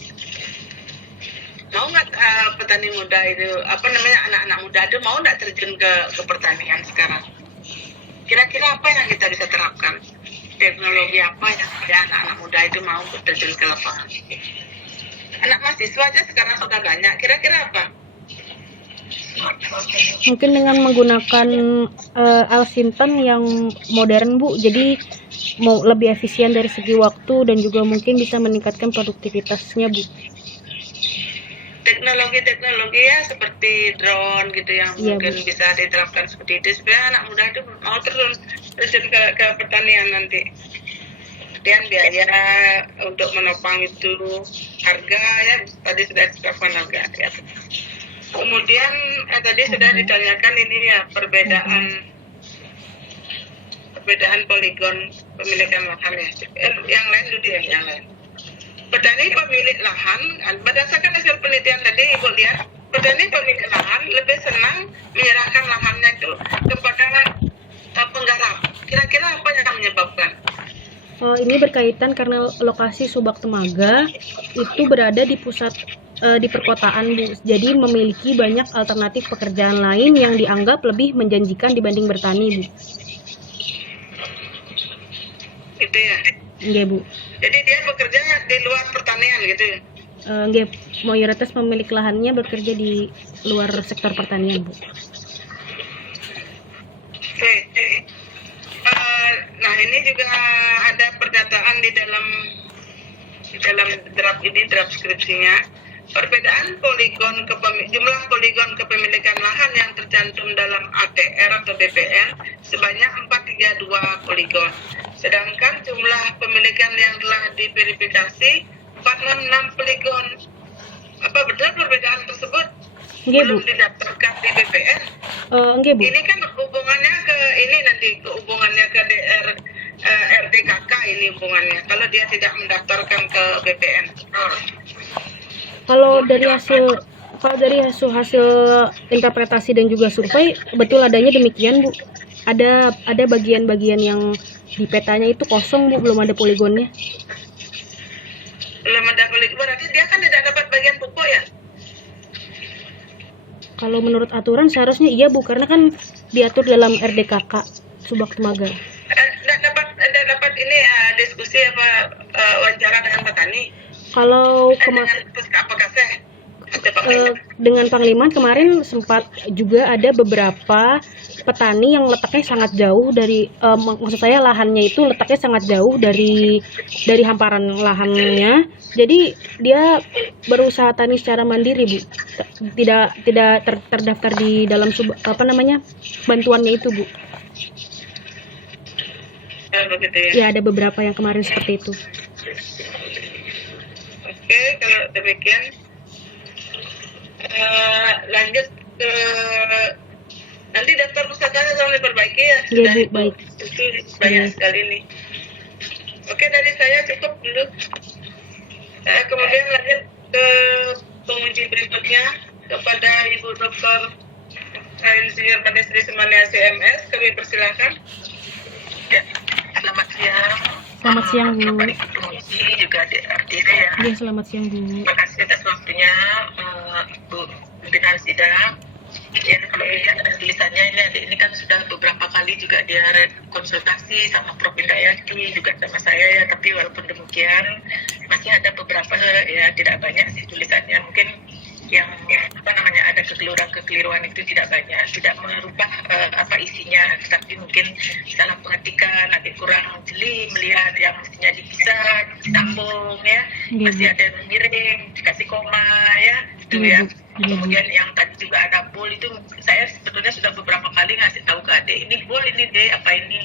Mau nggak petani muda itu, anak-anak muda itu mau nggak terjun ke pertanian sekarang? Kira-kira apa yang kita bisa terapkan? Teknologi apa yang supaya anak-anak muda itu mau terjun ke lapangan? Anak mahasiswa aja sekarang sudah banyak. Kira-kira apa? Mungkin dengan menggunakan Alsintan yang modern, Bu. Jadi mau lebih efisien dari segi waktu dan juga mungkin bisa meningkatkan produktivitasnya, Bu. Teknologi ya seperti drone gitu yang mungkin bisa diterapkan seperti itu supaya anak muda itu mau terjun ke pertanian nanti. Kemudian biaya untuk menopang itu, harga ya tadi sudah ditetapkan harga ya. Kemudian tadi sudah ditanyakan ini ya perbedaan perbedaan poligon pemilikan lahan ya. Yang lain dulu ya, yang lain. Petani pemilik lahan, berdasarkan hasil penelitian tadi Ibu lihat, petani pemilik lahan lebih senang menyerahkan lahannya itu kepada penggarap. Kira-kira apa yang menyebabkan? Ini berkaitan karena lokasi Subak Temaga itu berada di pusat di perkotaan, Bu. Jadi memiliki banyak alternatif pekerjaan lain yang dianggap lebih menjanjikan dibanding bertani, Bu. Gitu ya. Nggih, Bu. Jadi dia bekerja di luar pertanian gitu. Nggih, mayoritas pemilik lahannya bekerja di luar sektor pertanian, Bu. Oke. Nah ini juga ada pernyataan di dalam draft skripsinya, perbedaan jumlah poligon kepemilikan lahan yang tercantum dalam ATR atau BPN sebanyak 432 poligon, sedangkan jumlah pemilikan yang telah diverifikasi 466 poligon. Apa benar perbedaan tersebut Nggih, Bu. belum didaftarkan di BPN? Nggih, Bu. Ini kan hubungannya ke ini nanti hubungannya ke RDKK ini hubungannya. Kalau dia tidak mendaftarkan ke BPN. Kalau dari hasil interpretasi dan juga survei, betul adanya demikian, Bu. Ada bagian-bagian yang di petanya itu kosong, Bu, belum ada poligonnya. Belum ada poligon, berarti dia kan tidak dapat bagian pupuk ya? Kalau menurut aturan seharusnya iya, Bu, karena kan diatur dalam RDKK Subak Temaga. Tidak dapat ini diskusi apa wawancara dengan petani. Kalau Dengan Kapolkaseh. dengan Panglima kemarin sempat juga ada beberapa petani yang letaknya sangat jauh dari maksud saya lahannya itu letaknya sangat jauh dari hamparan lahannya. Jadi dia berusaha tani secara mandiri, Bu. Tidak terdaftar di dalam bantuannya itu, Bu. Begitu ya. Ya, ada beberapa yang kemarin seperti itu. Oke, kalau demikian lanjut ke nanti daftar pustakanya tolong diperbaiki ya. Iya, Bu, baik. Itu banyak sekali nih. Oke, dari saya cukup dulu. Kemudian lanjut ke penguji berikutnya kepada Ibu Dr. Insinyur Pandesri Semania CMS, kami persilakan. Ya, selamat siang. Selamat siang, Bu. Penguji juga di RTD ya. Iya, selamat siang, Bu. Terima kasih atas waktunya, Bu pimpinan sidang. Ya, kalau lihat ada tulisannya ini kan sudah beberapa kali juga dia konsultasi sama Prof. Indayati juga sama saya ya, tapi walaupun demikian masih ada beberapa ya tidak banyak sih tulisannya, mungkin yang ada kekeliruan itu tidak banyak, tidak merubah apa isinya, tapi mungkin salah pengertikan, nanti kurang jeli melihat yang mestinya dipisah, disambung ya, masih ada yang miring, dikasih koma ya, itu ya. Kemudian yang tadi juga ada bool itu saya sebetulnya sudah beberapa kali ngasih tahu ke adik, ini bool, ini deh, apa ini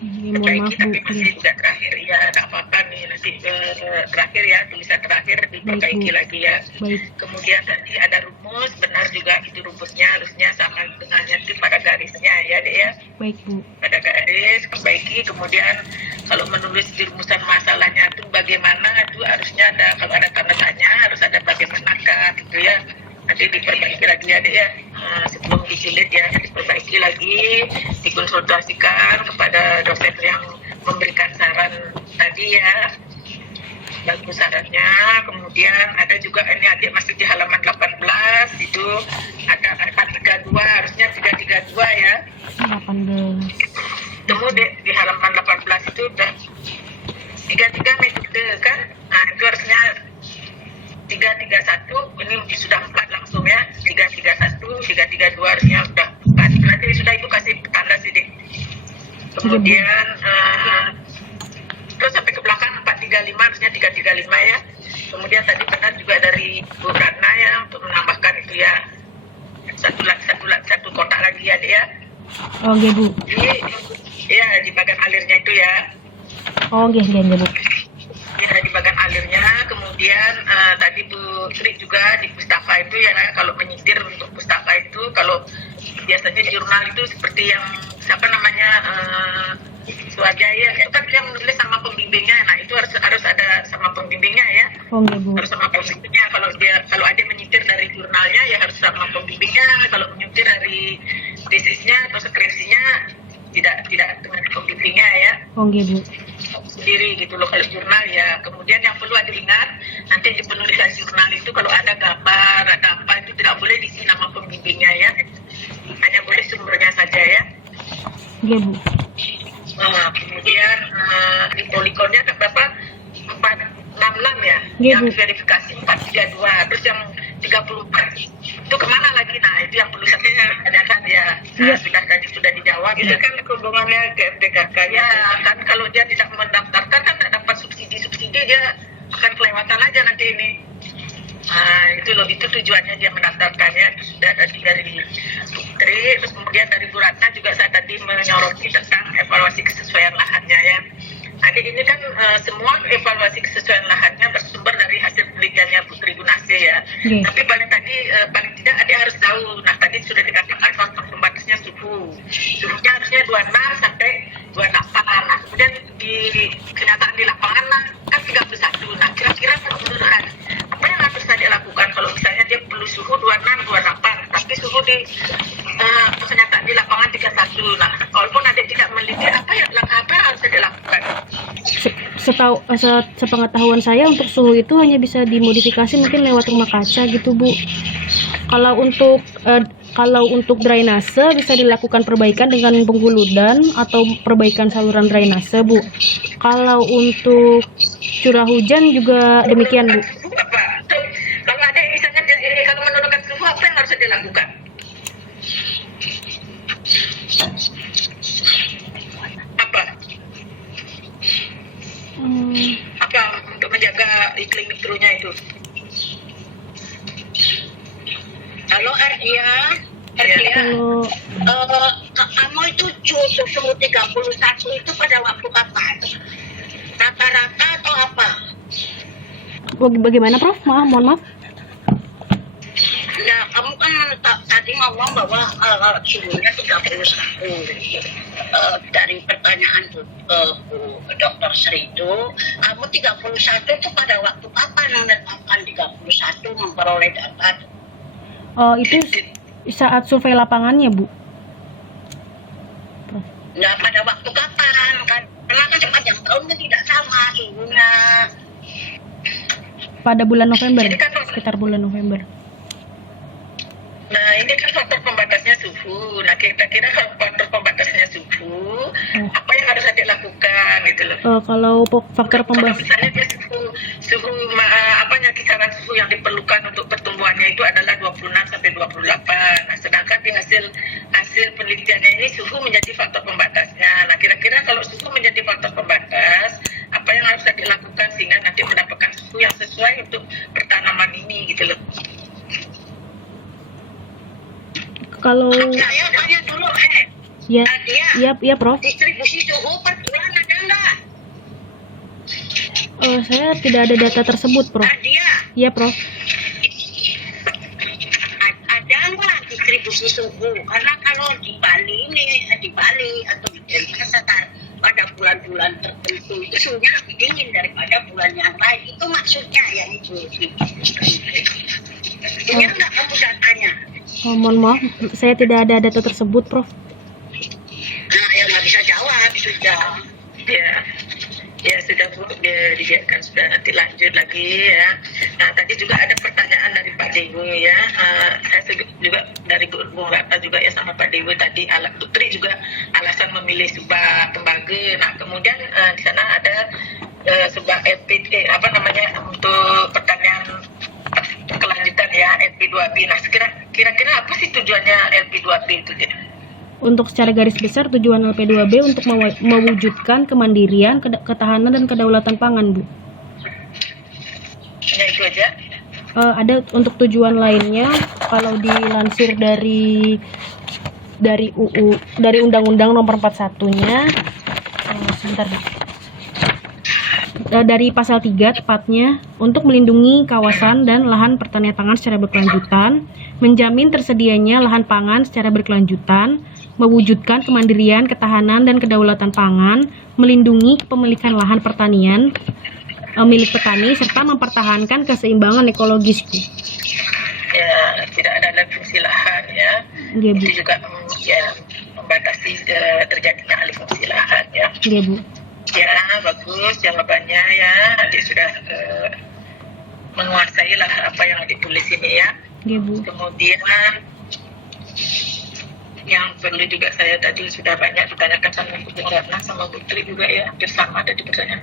perbaiki, tapi masih juga terakhir ya, ada apa-apa nih nanti terakhir ya, tulisan terakhir diperbaiki lagi ya. Kemudian tadi ada rumus, benar juga itu rumusnya harusnya sama dengan yang pada garisnya ya deh ya. Baik, Bu. Pada garis perbaiki, kemudian kalau menulis di rumusan masalahnya itu bagaimana, itu harusnya ada, kalau ada tanda tanya harus ada bagaimanakah gitu ya. Nanti diperbaiki lagi ya deh ya, sebelum dijilid ya, diperbaiki lagi, dikonsultasikan kepada dosen yang memberikan saran tadi ya, bagus sarannya. Kemudian ada juga ini adik masih di halaman 18 itu ada 432, harusnya 332 ya. 18. Temu di halaman 18 itu udah 33 metode kan, nah itu harusnya 331, ini sudah 4 langsung ya, 331, 332 harusnya sudah 4, nanti sudah ibu kasih tanda sidik. Kemudian terus sampai ke belakang 435 harusnya 335 ya. Kemudian tadi benar juga dari Bu Ratna ya untuk menambahkan itu ya, satu kotak lagi ya dia. Oh, nggih, Bu. Di bagian alirnya itu ya. Oh, nggih, Bu. Ya, di bagian alirnya. Kemudian tadi Bu Sri juga di pustaka itu ya, kalau menyitir untuk pustaka itu, kalau biasanya di jurnal itu seperti yang apa namanya swajaya itu kan dia menulis sama pembimbingnya. Nah itu harus ada sama pembimbingnya ya. Oh nggih Bu. Harus sama pembimbingnya. Kalau ada menyitir dari jurnalnya ya harus sama pembimbingnya. Kalau menyitir dari tesisnya atau skripsinya tidak dengan pembimbingnya ya. Oh nggih Bu. Sendiri gitu loh kalau jurnal ya. Kemudian yang perlu diingat nanti di penulisan jurnal itu kalau ada gambar, ada apa itu tidak boleh diisi nama pembimbingnya ya. Hanya boleh sumbernya saja ya. Nggih Bu. Nah, kemudian di poligonnya berapa? 466 ya. Iya, Yang Bu. verifikasi 432. Terus yang 34 itu kemana lagi? Nah, itu yang perlu saya tanyakan ya. Iya. Sudah dijawab. Itu kan hubungannya ke FDKK ya. Kan kalau dia tidak mendaftarkan kan tidak dapat subsidi dia akan kelewatan aja nanti ini. Nah, itu loh, itu tujuannya dia mendaftarkannya. Itu sudah dari Putri, terus kemudian dari Bu Ratna juga saya tadi menyoroti tentang evaluasi kesesuaian lahannya ya. Jadi ini kan semua evaluasi kesesuaian lahannya bersumber dari hasil penelitiannya Putri Gunase ya. Tapi paling tidak adik harus tahu. Nah tadi sudah dikatakan faktor pembatasnya suhu. Suhunya harusnya 26 sampai 28. Nah kemudian di kenyataan di lapangan kan 31. Nah kira-kira menurut adik, apa yang harus tadi lakukan kalau misalnya dia perlu suhu 26, 28, tapi suhu di kenyataan di lapangan 31. Nah walaupun adik tidak meneliti apa yang harus dilakukan? Sepengetahuan saya untuk suhu itu hanya bisa dimodifikasi mungkin lewat rumah kaca gitu Bu. Kalau untuk drainase bisa dilakukan perbaikan dengan pengguludan atau perbaikan saluran drainase Bu. Kalau untuk curah hujan juga demikian Bu. Apa? Kalau ada yang misalnya kalau menurunkan suhu apa yang harus dilakukan? Apa? Apa untuk menjaga iklim mikronya itu? Halo Ardia, Kalau kamu itu suhu 31 itu pada waktu kapan? Rata-rata atau apa? bagaimana Prof? Mohon maaf. Nah, kamu kan tadi ngomong bahwa suhunya 31. Dari pertanyaan Bu Dr. Sri itu, kamu 31 itu pada waktu kapan menetapkan 31 memperoleh data? Itu saat survei lapangannya Bu. Nah, pada waktu kapan? Karena kan sepanjang tahun kan tidak sama suhunya. Pada bulan November, sekitar bulan November. Nah ini kan faktor pembatasnya suhu. Nah kira-kira kalau faktor pembatasnya suhu, apa yang harus adik lakukan gitu loh? Kalau faktor Kalau pembatas, misalnya dia suhu kisaran suhu yang diperlukan untuk pertumbuhannya itu adalah 26 sampai 28. Nah, sedangkan di hasil penelitiannya ini suhu menjadi faktor pembatasnya. Nah, kira-kira kalau suhu menjadi faktor pembatas, apa yang harus dilakukan sehingga nanti mendapatkan suhu yang sesuai untuk pertanaman ini gitu loh? kalau Saya tanya dulu, ya, Nadia, iya Prof. distribusi suhu per bulan ada nggak? Saya tidak ada data tersebut Prof. Nadia, Iya Prof. ada nggak distribusi suhu? Karena kalau di Bali atau di Denpasar pada bulan-bulan tertentu itu suhunya lebih dingin daripada bulan yang lain. Itu maksudnya ya itu. Punya nggak kamu datanya? Mohon maaf, saya tidak ada data tersebut Prof. Nah, ya nggak bisa jawab sudah. Ya sudah Bu, dibiarkan sudah, nanti lanjut lagi ya. Nah tadi juga ada pertanyaan dari Pak Dewi ya. Saya juga dari Bu Ratna juga ya sama Pak Dewi tadi. Putri juga alasan memilih Subak Tembaga. Nah kemudian di sana ada Subak LP untuk pertanyaan kelanjutan ya LP2B. Nah kira-kira apa sih tujuannya LP2B itu dia? Untuk secara garis besar tujuan LP2B untuk mewujudkan kemandirian, ketahanan dan kedaulatan pangan, Bu. Hanya itu aja? Ada untuk tujuan lainnya kalau dilansir dari Undang-Undang Nomor 41-nya. Sebentar, Bu. Dari pasal 3 tepatnya, untuk melindungi kawasan dan lahan pertanian pangan secara berkelanjutan, menjamin tersedianya lahan pangan secara berkelanjutan, mewujudkan kemandirian, ketahanan, dan kedaulatan pangan, melindungi kepemilikan lahan pertanian milik petani, serta mempertahankan keseimbangan ekologis, Bu. Ya, tidak ada lagi fungsi lahan ya. Iya, Bu. Itu juga ya membatasi terjadinya alih fungsi lahan ya. Iya, Bu. Ya, bagus jawabannya ya. Adik sudah menguasai lah apa yang ditulis ini ya. Iya, Bu. Kemudian yang perlu juga saya tadi sudah banyak ditanyakan sama Bu Ratna sama Bu Tri juga ya, hampir sama tadi pertanyaan.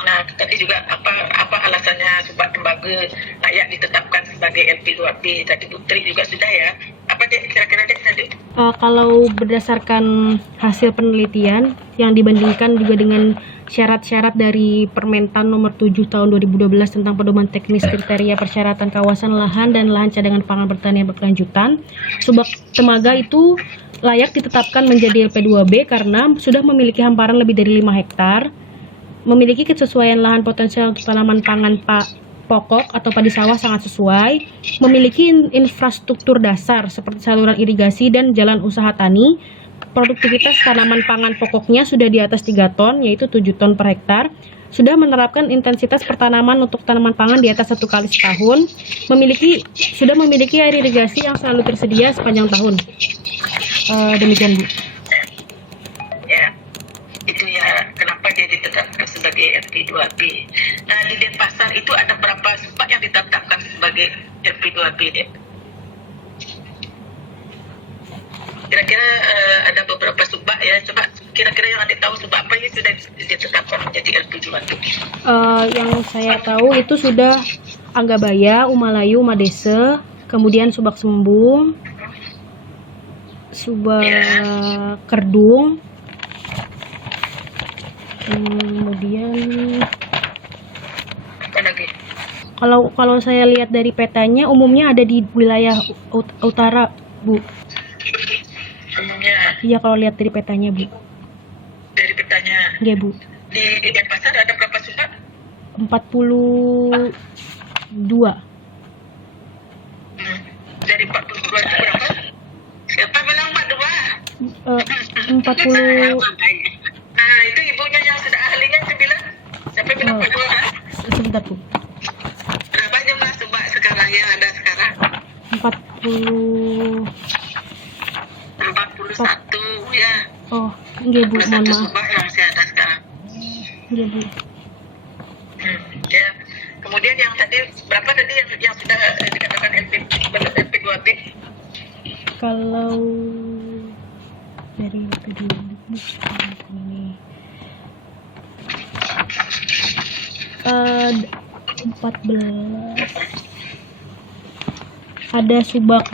Nah, tadi juga apa alasannya Subak Tembaga layak ditetapkan sebagai LP2B? Tadi Bu Tri juga sudah ya. Apa deh kira-kira deh tadi? Kalau berdasarkan hasil penelitian yang dibandingkan juga dengan syarat-syarat dari Permentan nomor 7 tahun 2012 tentang pedoman teknis kriteria persyaratan kawasan lahan dan lahan cadangan pangan pertanian berkelanjutan, Subak Temaga itu layak ditetapkan menjadi LP2B karena sudah memiliki hamparan lebih dari 5 hektar, memiliki kesesuaian lahan potensial untuk tanaman pangan pokok atau padi sawah sangat sesuai, memiliki infrastruktur dasar seperti saluran irigasi dan jalan usaha tani, produktivitas tanaman pangan pokoknya sudah di atas 3 ton, yaitu 7 ton per hektar, sudah menerapkan intensitas pertanaman untuk tanaman pangan di atas 1 kali setahun, sudah memiliki air irigasi yang selalu tersedia sepanjang tahun. Demikian, Bu. Ya, itu ya kenapa dia ditetapkan sebagai LP2B. Nah, di Denpasar itu ada berapa subak yang ditetapkan sebagai LP2B, Dek? Kira-kira ada beberapa subak ya. Coba kira-kira yang Adik tahu subak apa yang sudah ditetapkan menjadi LP2B? Yang saya tahu itu sudah Anggabaya, Umalayu, Madese, kemudian Subak Sembung, Subak Kerdung, kemudian Apa lagi? kalau saya lihat dari petanya umumnya ada di wilayah utara, Bu. Umumnya Iya, kalau lihat dari petanya, Bu. dari petanya Iya, Bu. di Denpasar ada berapa subak? 42. Dari 42 itu berapa? Siapa bilang 42? 40 Nah, itu ibunya yang sudah ahlinya itu bilang. Siapa bilang 42? sebentar, Bu. Berapa jumlah subak sekarang yang ada sekarang? 40 41 ya. Oh, iya, Bu, mohon 41 maaf. subak yang masih ada sekarang. Iya, Bu. Ya. Kemudian yang tadi berapa tadi yang sudah dikatakan LP2B? Kalau dari LP2B ini 14 ada subak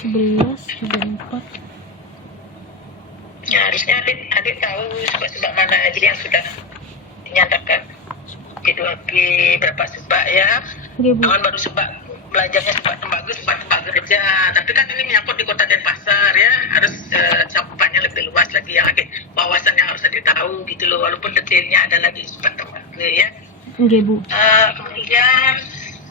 11 juga 4. Ya, harusnya adik tahu subak-subak mana aja yang sudah dinyatakan P2B berapa subak ya. Iya, Bu. Jangan baru subak belajarnya subak tembaga aja. Tapi kan ini menyangkut di Kota Denpasar ya, harus cakupannya lebih luas lagi yang adik wawasannya harus adik tahu gitu loh, walaupun detailnya ada lagi subak tembaga ya. Iya, Bu. Kemudian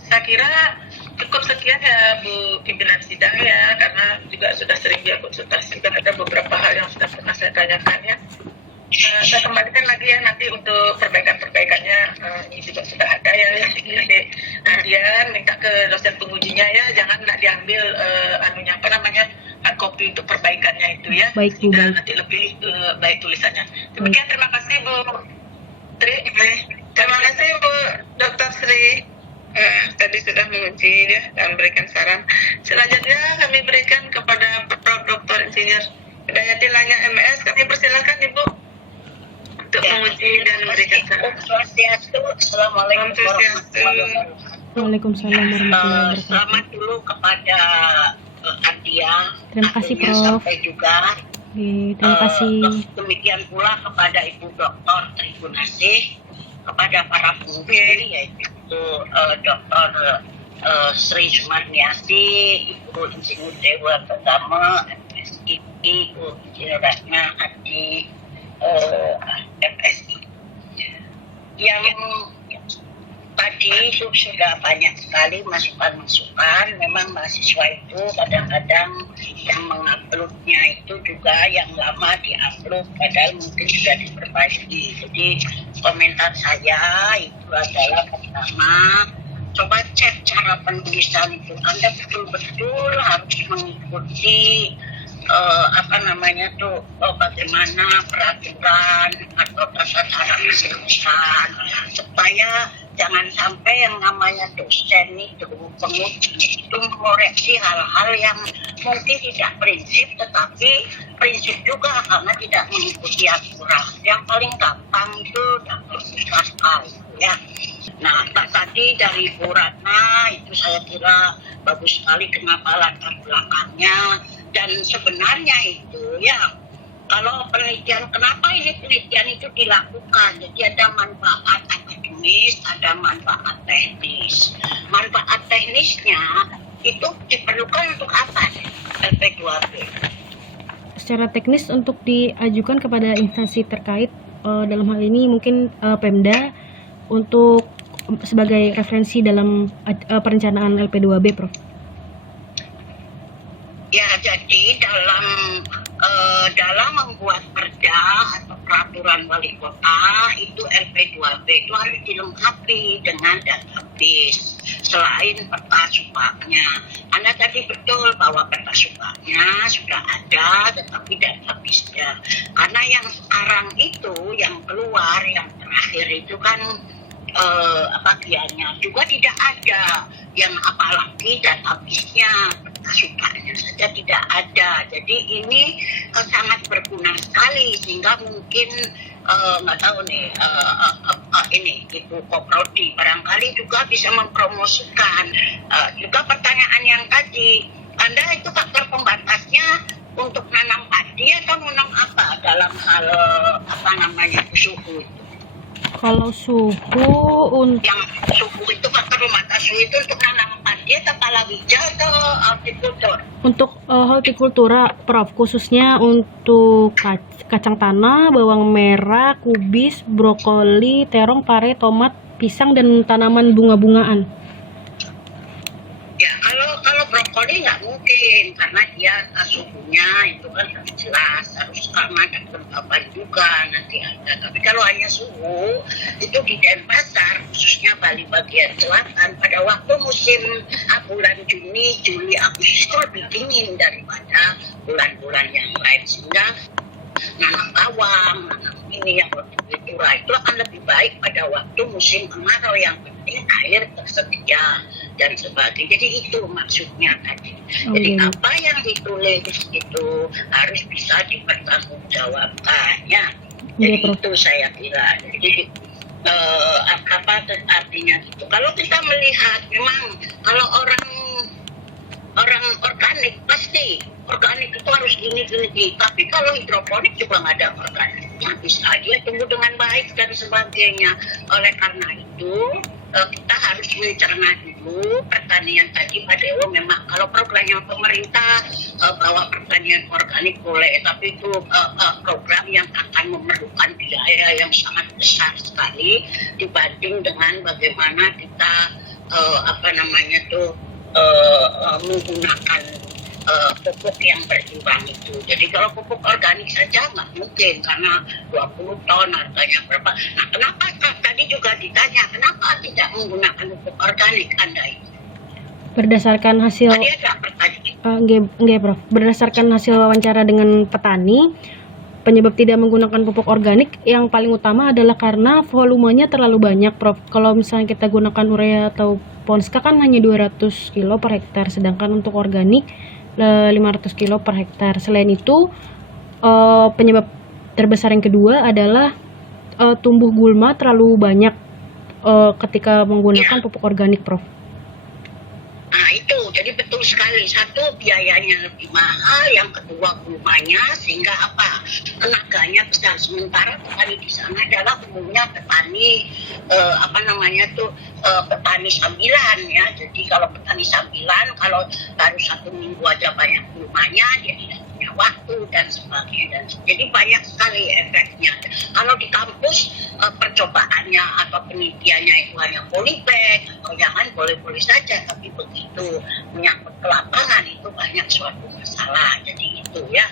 saya kira cukup sekian ya Bu pimpinan sidang ya, karena juga sudah sering dia konsultasi dan ada beberapa hal yang sudah pernah saya tanyakan ya. Saya kembalikan lagi ya nanti untuk perbaikan-perbaikannya, ini juga sudah ada ya. Jadi Adian minta ke dosen pengujinya ya, jangan nggak diambil hard copy untuk perbaikannya itu ya. Baik, Bu, Sehingga baik. nanti lebih baik tulisannya. Demikian, terima kasih Bu Tri. Terima kasih Bu Dr. Sri. Tadi sudah menguji ya dan memberikan saran. Selanjutnya kami berikan kepada Prof. Dr. Insinyur Hidayati Lanya MS. Kami persilakan Ibu untuk menguji dan memberikan saran. Assalamualaikum warahmatullahi wabarakatuh. Waalaikumsalam warahmatullahi wabarakatuh. Selamat dulu kepada Adia. Terima kasih, Tentunya Prof. Sampai juga. Terima kasih. Demikian pula kepada Ibu Dr. Tri Gunasih, kepada para penguji yaitu Dr. Sri Sumarniasi, Ibu Insinyur Dewa Pertama, MSI, Ibu Insinyur Ratna Adi, MSI. Yang tadi sih itu sudah banyak sekali masukan-masukan. Memang mahasiswa itu kadang-kadang yang menguploadnya itu juga yang lama diupload padahal mungkin sudah diperbaiki. Jadi komentar saya itu adalah pertama, coba cek cara penulisan itu. Anda betul-betul harus mengikuti bagaimana peraturan atau tata cara penulisan supaya jangan sampai yang namanya dosen itu penguji itu mengoreksi hal-hal yang mungkin tidak prinsip tetapi prinsip juga karena tidak mengikuti aturan. Yang paling gampang itu daftar sastra ya. Nah, tadi dari Bu Ratna itu saya kira bagus sekali kenapa latar belakangnya. Dan sebenarnya itu ya, kalau penelitian, kenapa ini penelitian itu dilakukan? Jadi ada manfaat akademis, ada manfaat teknis. Manfaat teknisnya itu diperlukan untuk apa? LP2B. Secara teknis untuk diajukan kepada instansi terkait, dalam hal ini mungkin Pemda, untuk sebagai referensi dalam perencanaan LP2B, Prof. Ya, jadi dalam membuat perda atau peraturan wali kota itu LP2B itu harus dilengkapi dengan database selain peta supaknya. Anda tadi betul bahwa peta supaknya sudah ada tetapi database-nya. Karena yang sekarang itu yang keluar yang terakhir itu kan bagiannya juga tidak ada, yang apalagi database-nya supaya saja tidak ada. Jadi ini sangat berguna sekali sehingga mungkin nggak tahu nih ini Ibu Koprodi barangkali juga bisa mempromosikan juga pertanyaan yang tadi. Anda itu faktor pembatasnya untuk nanam padi atau nanam apa dalam hal suhu? Kalau suhu Yang suhu itu faktor pembatas suhu itu untuk nanam padi atau palawija atau hortikultur? untuk hortikultura, Prof, khususnya untuk kacang tanah, bawang merah, kubis, brokoli, terong, pare, tomat, pisang, dan tanaman bunga-bungaan. Ya, kalau brokoli nggak mungkin karena dia suhunya itu kan harus jelas, harus karena ada kelembaban juga nanti ada. Tapi kalau hanya suhu itu di Denpasar khususnya Bali bagian selatan pada waktu musim bulan Juni, Juli, Agustus itu lebih dingin daripada bulan-bulan yang lain sehingga nanam bawang, nanam ini yang hortikultura itu akan lebih baik pada waktu musim kemarau yang penting air tersedia dan sebagainya. Jadi itu maksudnya tadi. Jadi apa yang ditulis itu harus bisa dipertanggungjawabkan ya. Jadi itu saya kira. Jadi apa artinya gitu. Kalau kita melihat memang kalau orang organik pasti organik itu harus gini. Tapi kalau hidroponik juga nggak ada organiknya, bisa dia tumbuh dengan baik dan sebagainya. Oleh karena itu kita harus mencerna dulu pertanian tadi Pak Dewo. Memang kalau programnya pemerintah bahwa pertanian organik boleh, tapi itu program yang akan memerlukan biaya yang sangat besar sekali dibanding dengan bagaimana kita menggunakan pupuk yang berimbang itu. Jadi kalau pupuk organik saja nggak mungkin karena 20 ton harganya berapa. Nah, kenapa tadi juga ditanya kenapa tidak menggunakan pupuk organik Anda itu? Berdasarkan hasil Tadi ada pertanyaan. Enggak, Prof. Berdasarkan hasil wawancara dengan petani, penyebab tidak menggunakan pupuk organik yang paling utama adalah karena volumenya terlalu banyak, Prof. Kalau misalnya kita gunakan urea atau Ponska kan hanya 200 kilo per hektar, sedangkan untuk organik 500 kilo per hektar. Selain itu, penyebab terbesar yang kedua adalah tumbuh gulma terlalu banyak ketika menggunakan pupuk organik, Prof. Nah itu, jadi betul sekali. Satu, biayanya lebih mahal. Yang kedua, gulmanya, sehingga tenaganya besar. Sementara petani di sana adalah umumnya petani petani sambilan ya. Jadi kalau petani sambilan, kalau baru 1 minggu aja banyak gulmanya, dia tidak punya waktu dan sebagainya. Jadi banyak sekali efeknya. Kalau di kampus percobaannya atau penelitiannya itu hanya polybag atau jangan boleh-boleh saja, tapi begitu menyangkut ke lapangan itu banyak suatu masalah. Jadi itu ya.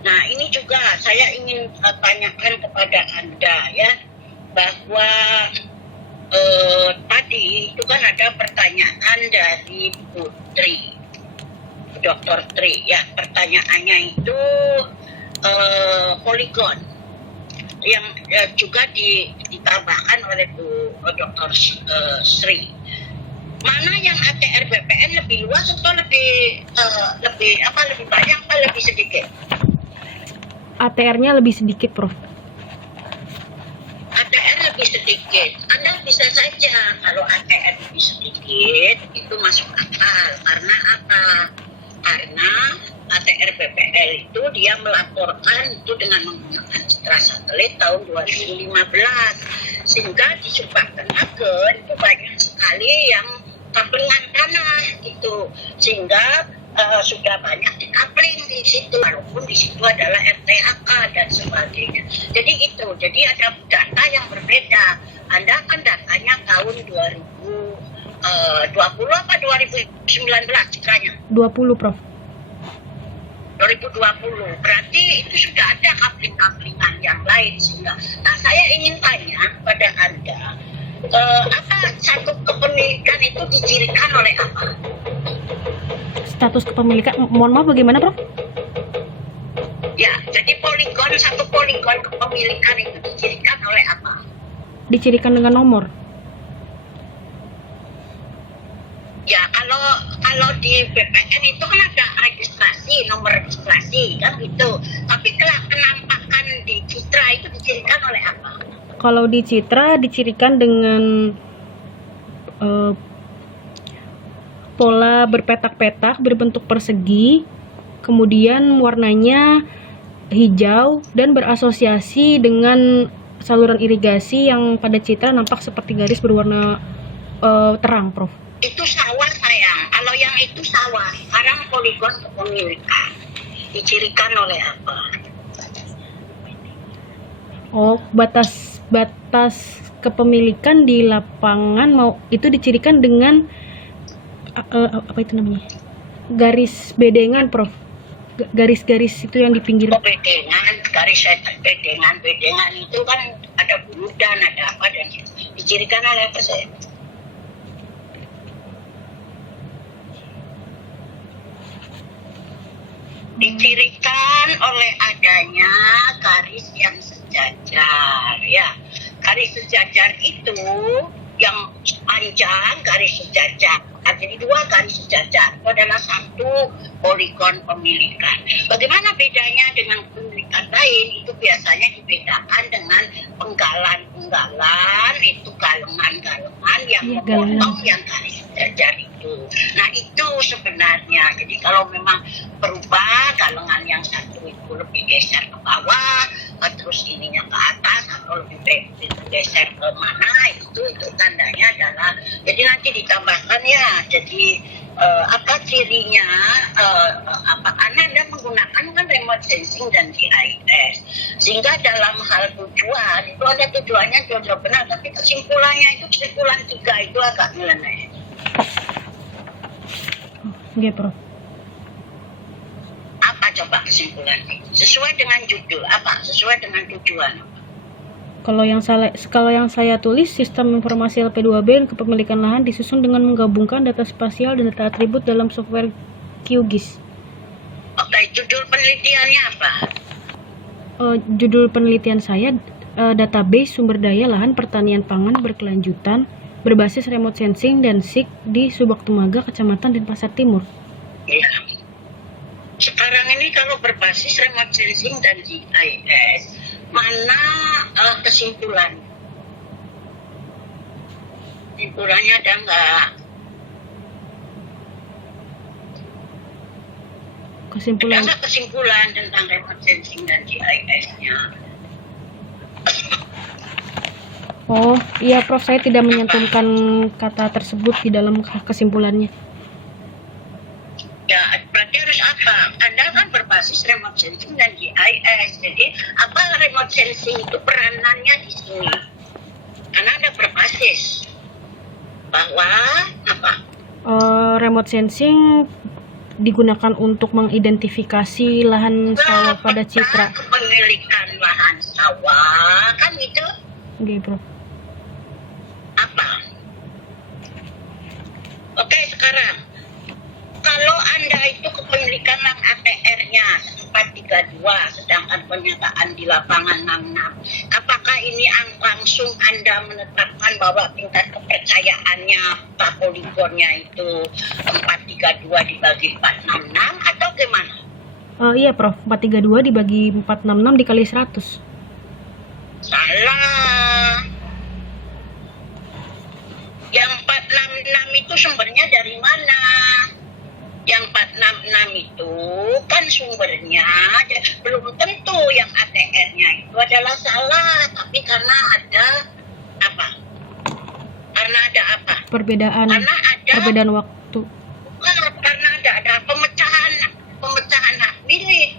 Nah ini juga saya ingin tanyakan kepada Anda ya, bahwa tadi itu kan ada pertanyaan dari Putri, Dr. Tri ya, pertanyaannya itu poligon yang juga ditambahkan oleh Bu Dr. Sri. Mana yang ATR BPN lebih luas atau lebih banyak atau lebih sedikit? ATR-nya lebih sedikit, Prof. ATR lebih sedikit. Anda bisa saja kalau ATR lebih sedikit itu masuk akal. Karena apa? Karena ATR BPL itu dia melaporkan itu dengan menggunakan citra satelit tahun 2015, sehingga di Subaktenaga itu banyak sekali yang kablingan tanah itu, sehingga sudah banyak dikabling di situ, walaupun di situ adalah RTAK dan sebagainya. Jadi itu, jadi ada data yang berbeda. Anda kan datanya tahun 2020 apa 2019 citranya? 20, Prof. 2020, berarti itu sudah ada kabling-kablingan yang lain sehingga. Nah, saya ingin tanya pada Anda, apa satu kepemilikan itu dicirikan oleh apa? Status kepemilikan, mohon maaf bagaimana, Prof? Ya, jadi satu poligon kepemilikan itu dicirikan oleh apa? Dicirikan dengan nomor. Ya, kalau di BPN itu kan ada registrasi, nomor registrasi kan gitu. Tapi kalau penampakan di citra itu dicirikan oleh apa? Kalau di citra dicirikan dengan pola berpetak-petak berbentuk persegi, kemudian warnanya hijau dan berasosiasi dengan saluran irigasi yang pada citra nampak seperti garis berwarna terang, Prof. Itu sawah sayang. Kalau yang itu sawah, sekarang poligon kepemilikan dicirikan oleh apa? Oh, batas kepemilikan di lapangan itu dicirikan dengan apa itu namanya? Garis bedengan, Prof. Garis-garis itu yang di pinggir. Oh, bedengan, garis bedengan itu kan ada bulan, ada apa, dan dicirikan oleh apa saya? Dicirikan oleh adanya garis yang sejajar ya. Garis sejajar itu yang panjang, garis sejajar. Jadi dua garis sejajar itu adalah satu poligon pemilikan. Bagaimana bedanya dengan pemilikan lain? Itu biasanya dibedakan dengan penggalan-penggalan, itu galengan-galengan yang memotong yang garis sejajar itu. Nah itu sebenarnya. Jadi kalau memang berubah galengan yang satu itu lebih geser ke bawah, terus ininya ke atas atau lebih geser ke mana, itu tandanya adalah. Jadi nanti ditambahkan ya. Jadi apa cirinya? Anda menggunakan kan remote sensing dan GIS, sehingga dalam hal tujuan itu ada tujuannya sudah benar, tapi kesimpulannya itu kesimpulan 3 itu agak nyeleneh. Oke, Prof. Apa coba kesimpulannya? Sesuai dengan judul apa? Sesuai dengan tujuan. Kalau yang saya tulis, sistem informasi LP2B dan kepemilikan lahan disusun dengan menggabungkan data spasial dan data atribut dalam software QGIS. Oke, judul penelitiannya apa? Judul penelitian saya database sumber daya lahan pertanian pangan berkelanjutan berbasis remote sensing dan SIG di Subaktenaga, Kecamatan Denpasar Timur. Ya. Sekarang ini kalau berbasis remote sensing dan GIS, mana kesimpulan? Kesimpulannya ada nggak? Kesimpulan. Ada nggak kesimpulan tentang remote sensing dan GIS-nya? Oh, iya Prof, saya tidak menyantumkan kata tersebut di dalam kesimpulannya. Ya, berarti harus apa? Anda kan berbasis remote sensing dan GIS. GIS. Jadi apa remote sensing itu peranannya di sini? Karena ada berbasis bahwa apa? Remote sensing digunakan untuk mengidentifikasi lahan sawah pada Peta citra. kepemilikan lahan sawah kan itu Oke, Prof. apa? Oke, sekarang kalau Anda itu kepemilikan lang ATR-nya 432, sedangkan pernyataan di lapangan 66, apakah ini langsung Anda menetapkan bahwa tingkat kepercayaannya Pak poligonnya itu 432 dibagi 466 atau gimana? Iya, Prof. 432 dibagi 466 dikali 100. Salah. Yang 466 itu sumbernya dari mana? Yang 466 itu kan sumbernya belum tentu yang ATR-nya itu adalah salah, tapi karena ada apa? Karena ada apa? Perbedaan waktu. Karena ada pemecahan hak milik.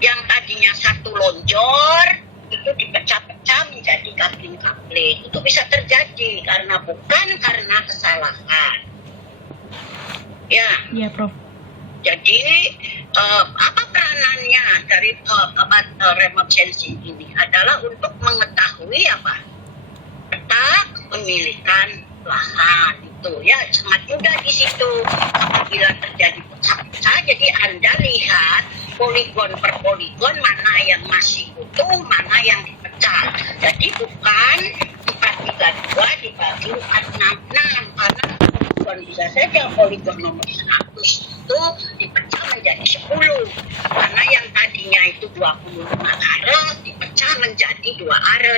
Yang tadinya satu lonjor itu dipecah-pecah menjadi kapling-kapling. Itu bisa terjadi bukan karena kesalahan. Ya, Iya, Prof. jadi apa peranannya dari remote sensing ini adalah untuk mengetahui apa peta kepemilikan lahan itu ya, sangat mudah di situ. Apabila terjadi pecah-pecah, jadi Anda lihat poligon per poligon mana yang masih utuh, mana yang dipecah. Jadi bukan 432 dibagi 466 karena poligon bisa saja poligon nomor 100 itu dipecah menjadi 10 karena yang tadinya itu 25 are dipecah menjadi 2 are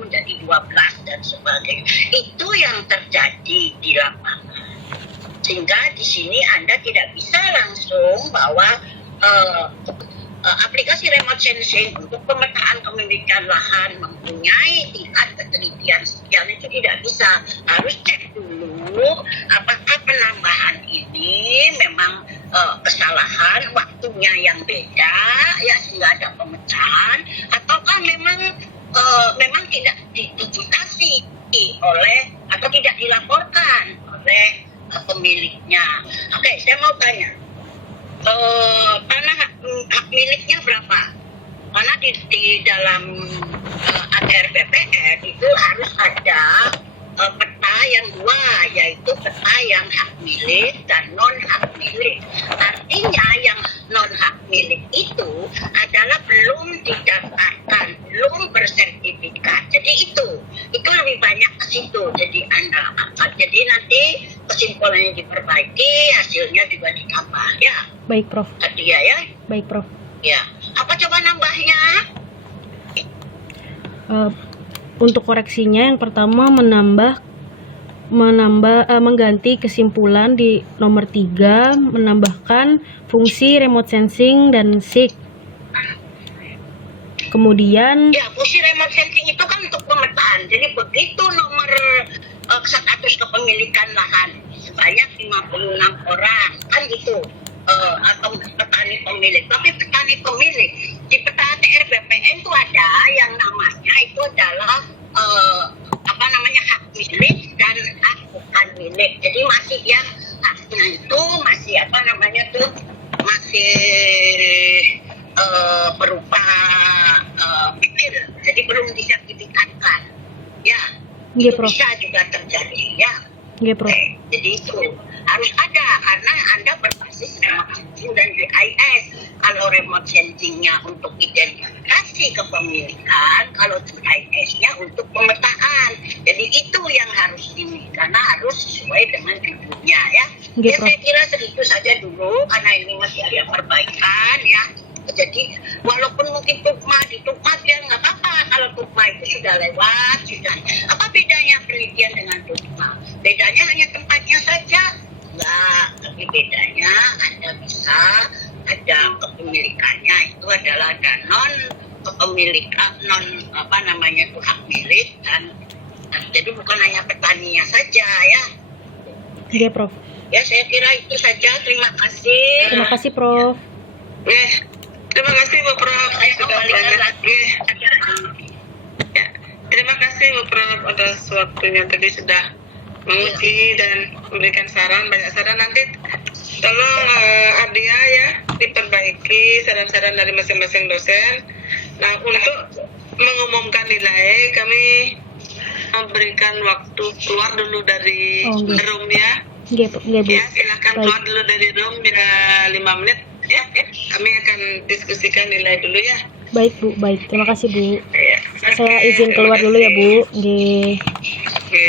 menjadi 12 dan sebagainya. Itu yang terjadi di lapangan, sehingga di sini Anda tidak bisa langsung bahwa aplikasi remote sensing untuk pemetaan kepemilikan lahan mempunyai tingkat ketelitian sekian itu tidak bisa. Harus cek dulu apakah penambahan ini memang kesalahan waktunya yang beda ya sehingga ada pemecahan, ataukah memang tidak diidentifikasi oleh atau tidak dilaporkan oleh pemiliknya. Oke, saya mau tanya, tanah hak miliknya berapa? Karena di dalam ATR BPN itu harus ada peta yang dua, yaitu peta yang hak milik dan non hak milik. Artinya yang non hak milik itu adalah belum didaftarkan, belum bersertifikat. Jadi itu lebih banyak ke situ. Jadi Anda angkat. Jadi nanti kesimpulannya diperbaiki, hasilnya juga ditambah ya. Baik, Prof. Tadi ya. Baik, Prof. Ya. Apa coba nambahnya? Untuk koreksinya yang pertama mengganti kesimpulan di nomor 3, menambahkan fungsi remote sensing dan SIG. Kemudian Ya, fungsi remote sensing itu kan untuk pemetaan. Jadi begitu nomor status kepemilikan lahan sebanyak 56 orang kan gitu, atau petani pemilik. Tapi petani pemilik di peta ATR BPN itu ada yang namanya itu adalah hak milik dan hak bukan milik. Jadi masih yang haknya itu masih masih berupa bibir, jadi belum disertifikatkan. Ya, Iya, itu Prof. bisa juga terjadi ya. Iya, Prof. Jadi itu harus ada karena Anda berbasis remote sensing dan GIS. Kalau remote sensingnya untuk identifikasi kepemilikan, kalau GIS-nya untuk pemetaan. Jadi itu yang harus ini karena harus sesuai dengan judulnya ya. Iya, Ya Prof. saya kira segitu saja dulu karena ini masih ada perbaikan ya. Jadi walaupun mungkin tukma ya nggak apa-apa kalau tukma itu sudah lewat sudah. Apa bedanya penelitian dengan tukma? Bedanya hanya tempatnya saja? Enggak, tapi bedanya Anda bisa ada kepemilikannya itu adalah ada non kepemilikan itu hak milik dan jadi bukan hanya petaninya saja ya. Iya, Prof. Ya saya kira itu saja. Terima kasih. Terima kasih, Prof. Ya. Terima kasih Bu Prof. Sudah Kembalikan banyak. lagi. Ya. Terima kasih Bu Prof atas waktunya tadi sudah menguji dan memberikan saran, banyak saran. Nanti tolong Adia ya diperbaiki saran-saran dari masing-masing dosen. Nah, untuk mengumumkan nilai kami memberikan waktu keluar dulu dari room ya. Nggih, Bu. Ya, silakan Baik. keluar dulu dari room ya 5 menit ya. Kami akan diskusikan nilai dulu ya. Baik, Bu. Baik. Terima kasih, Bu. Ya. Saya izin keluar dulu ya, Bu. Nggih. Oke.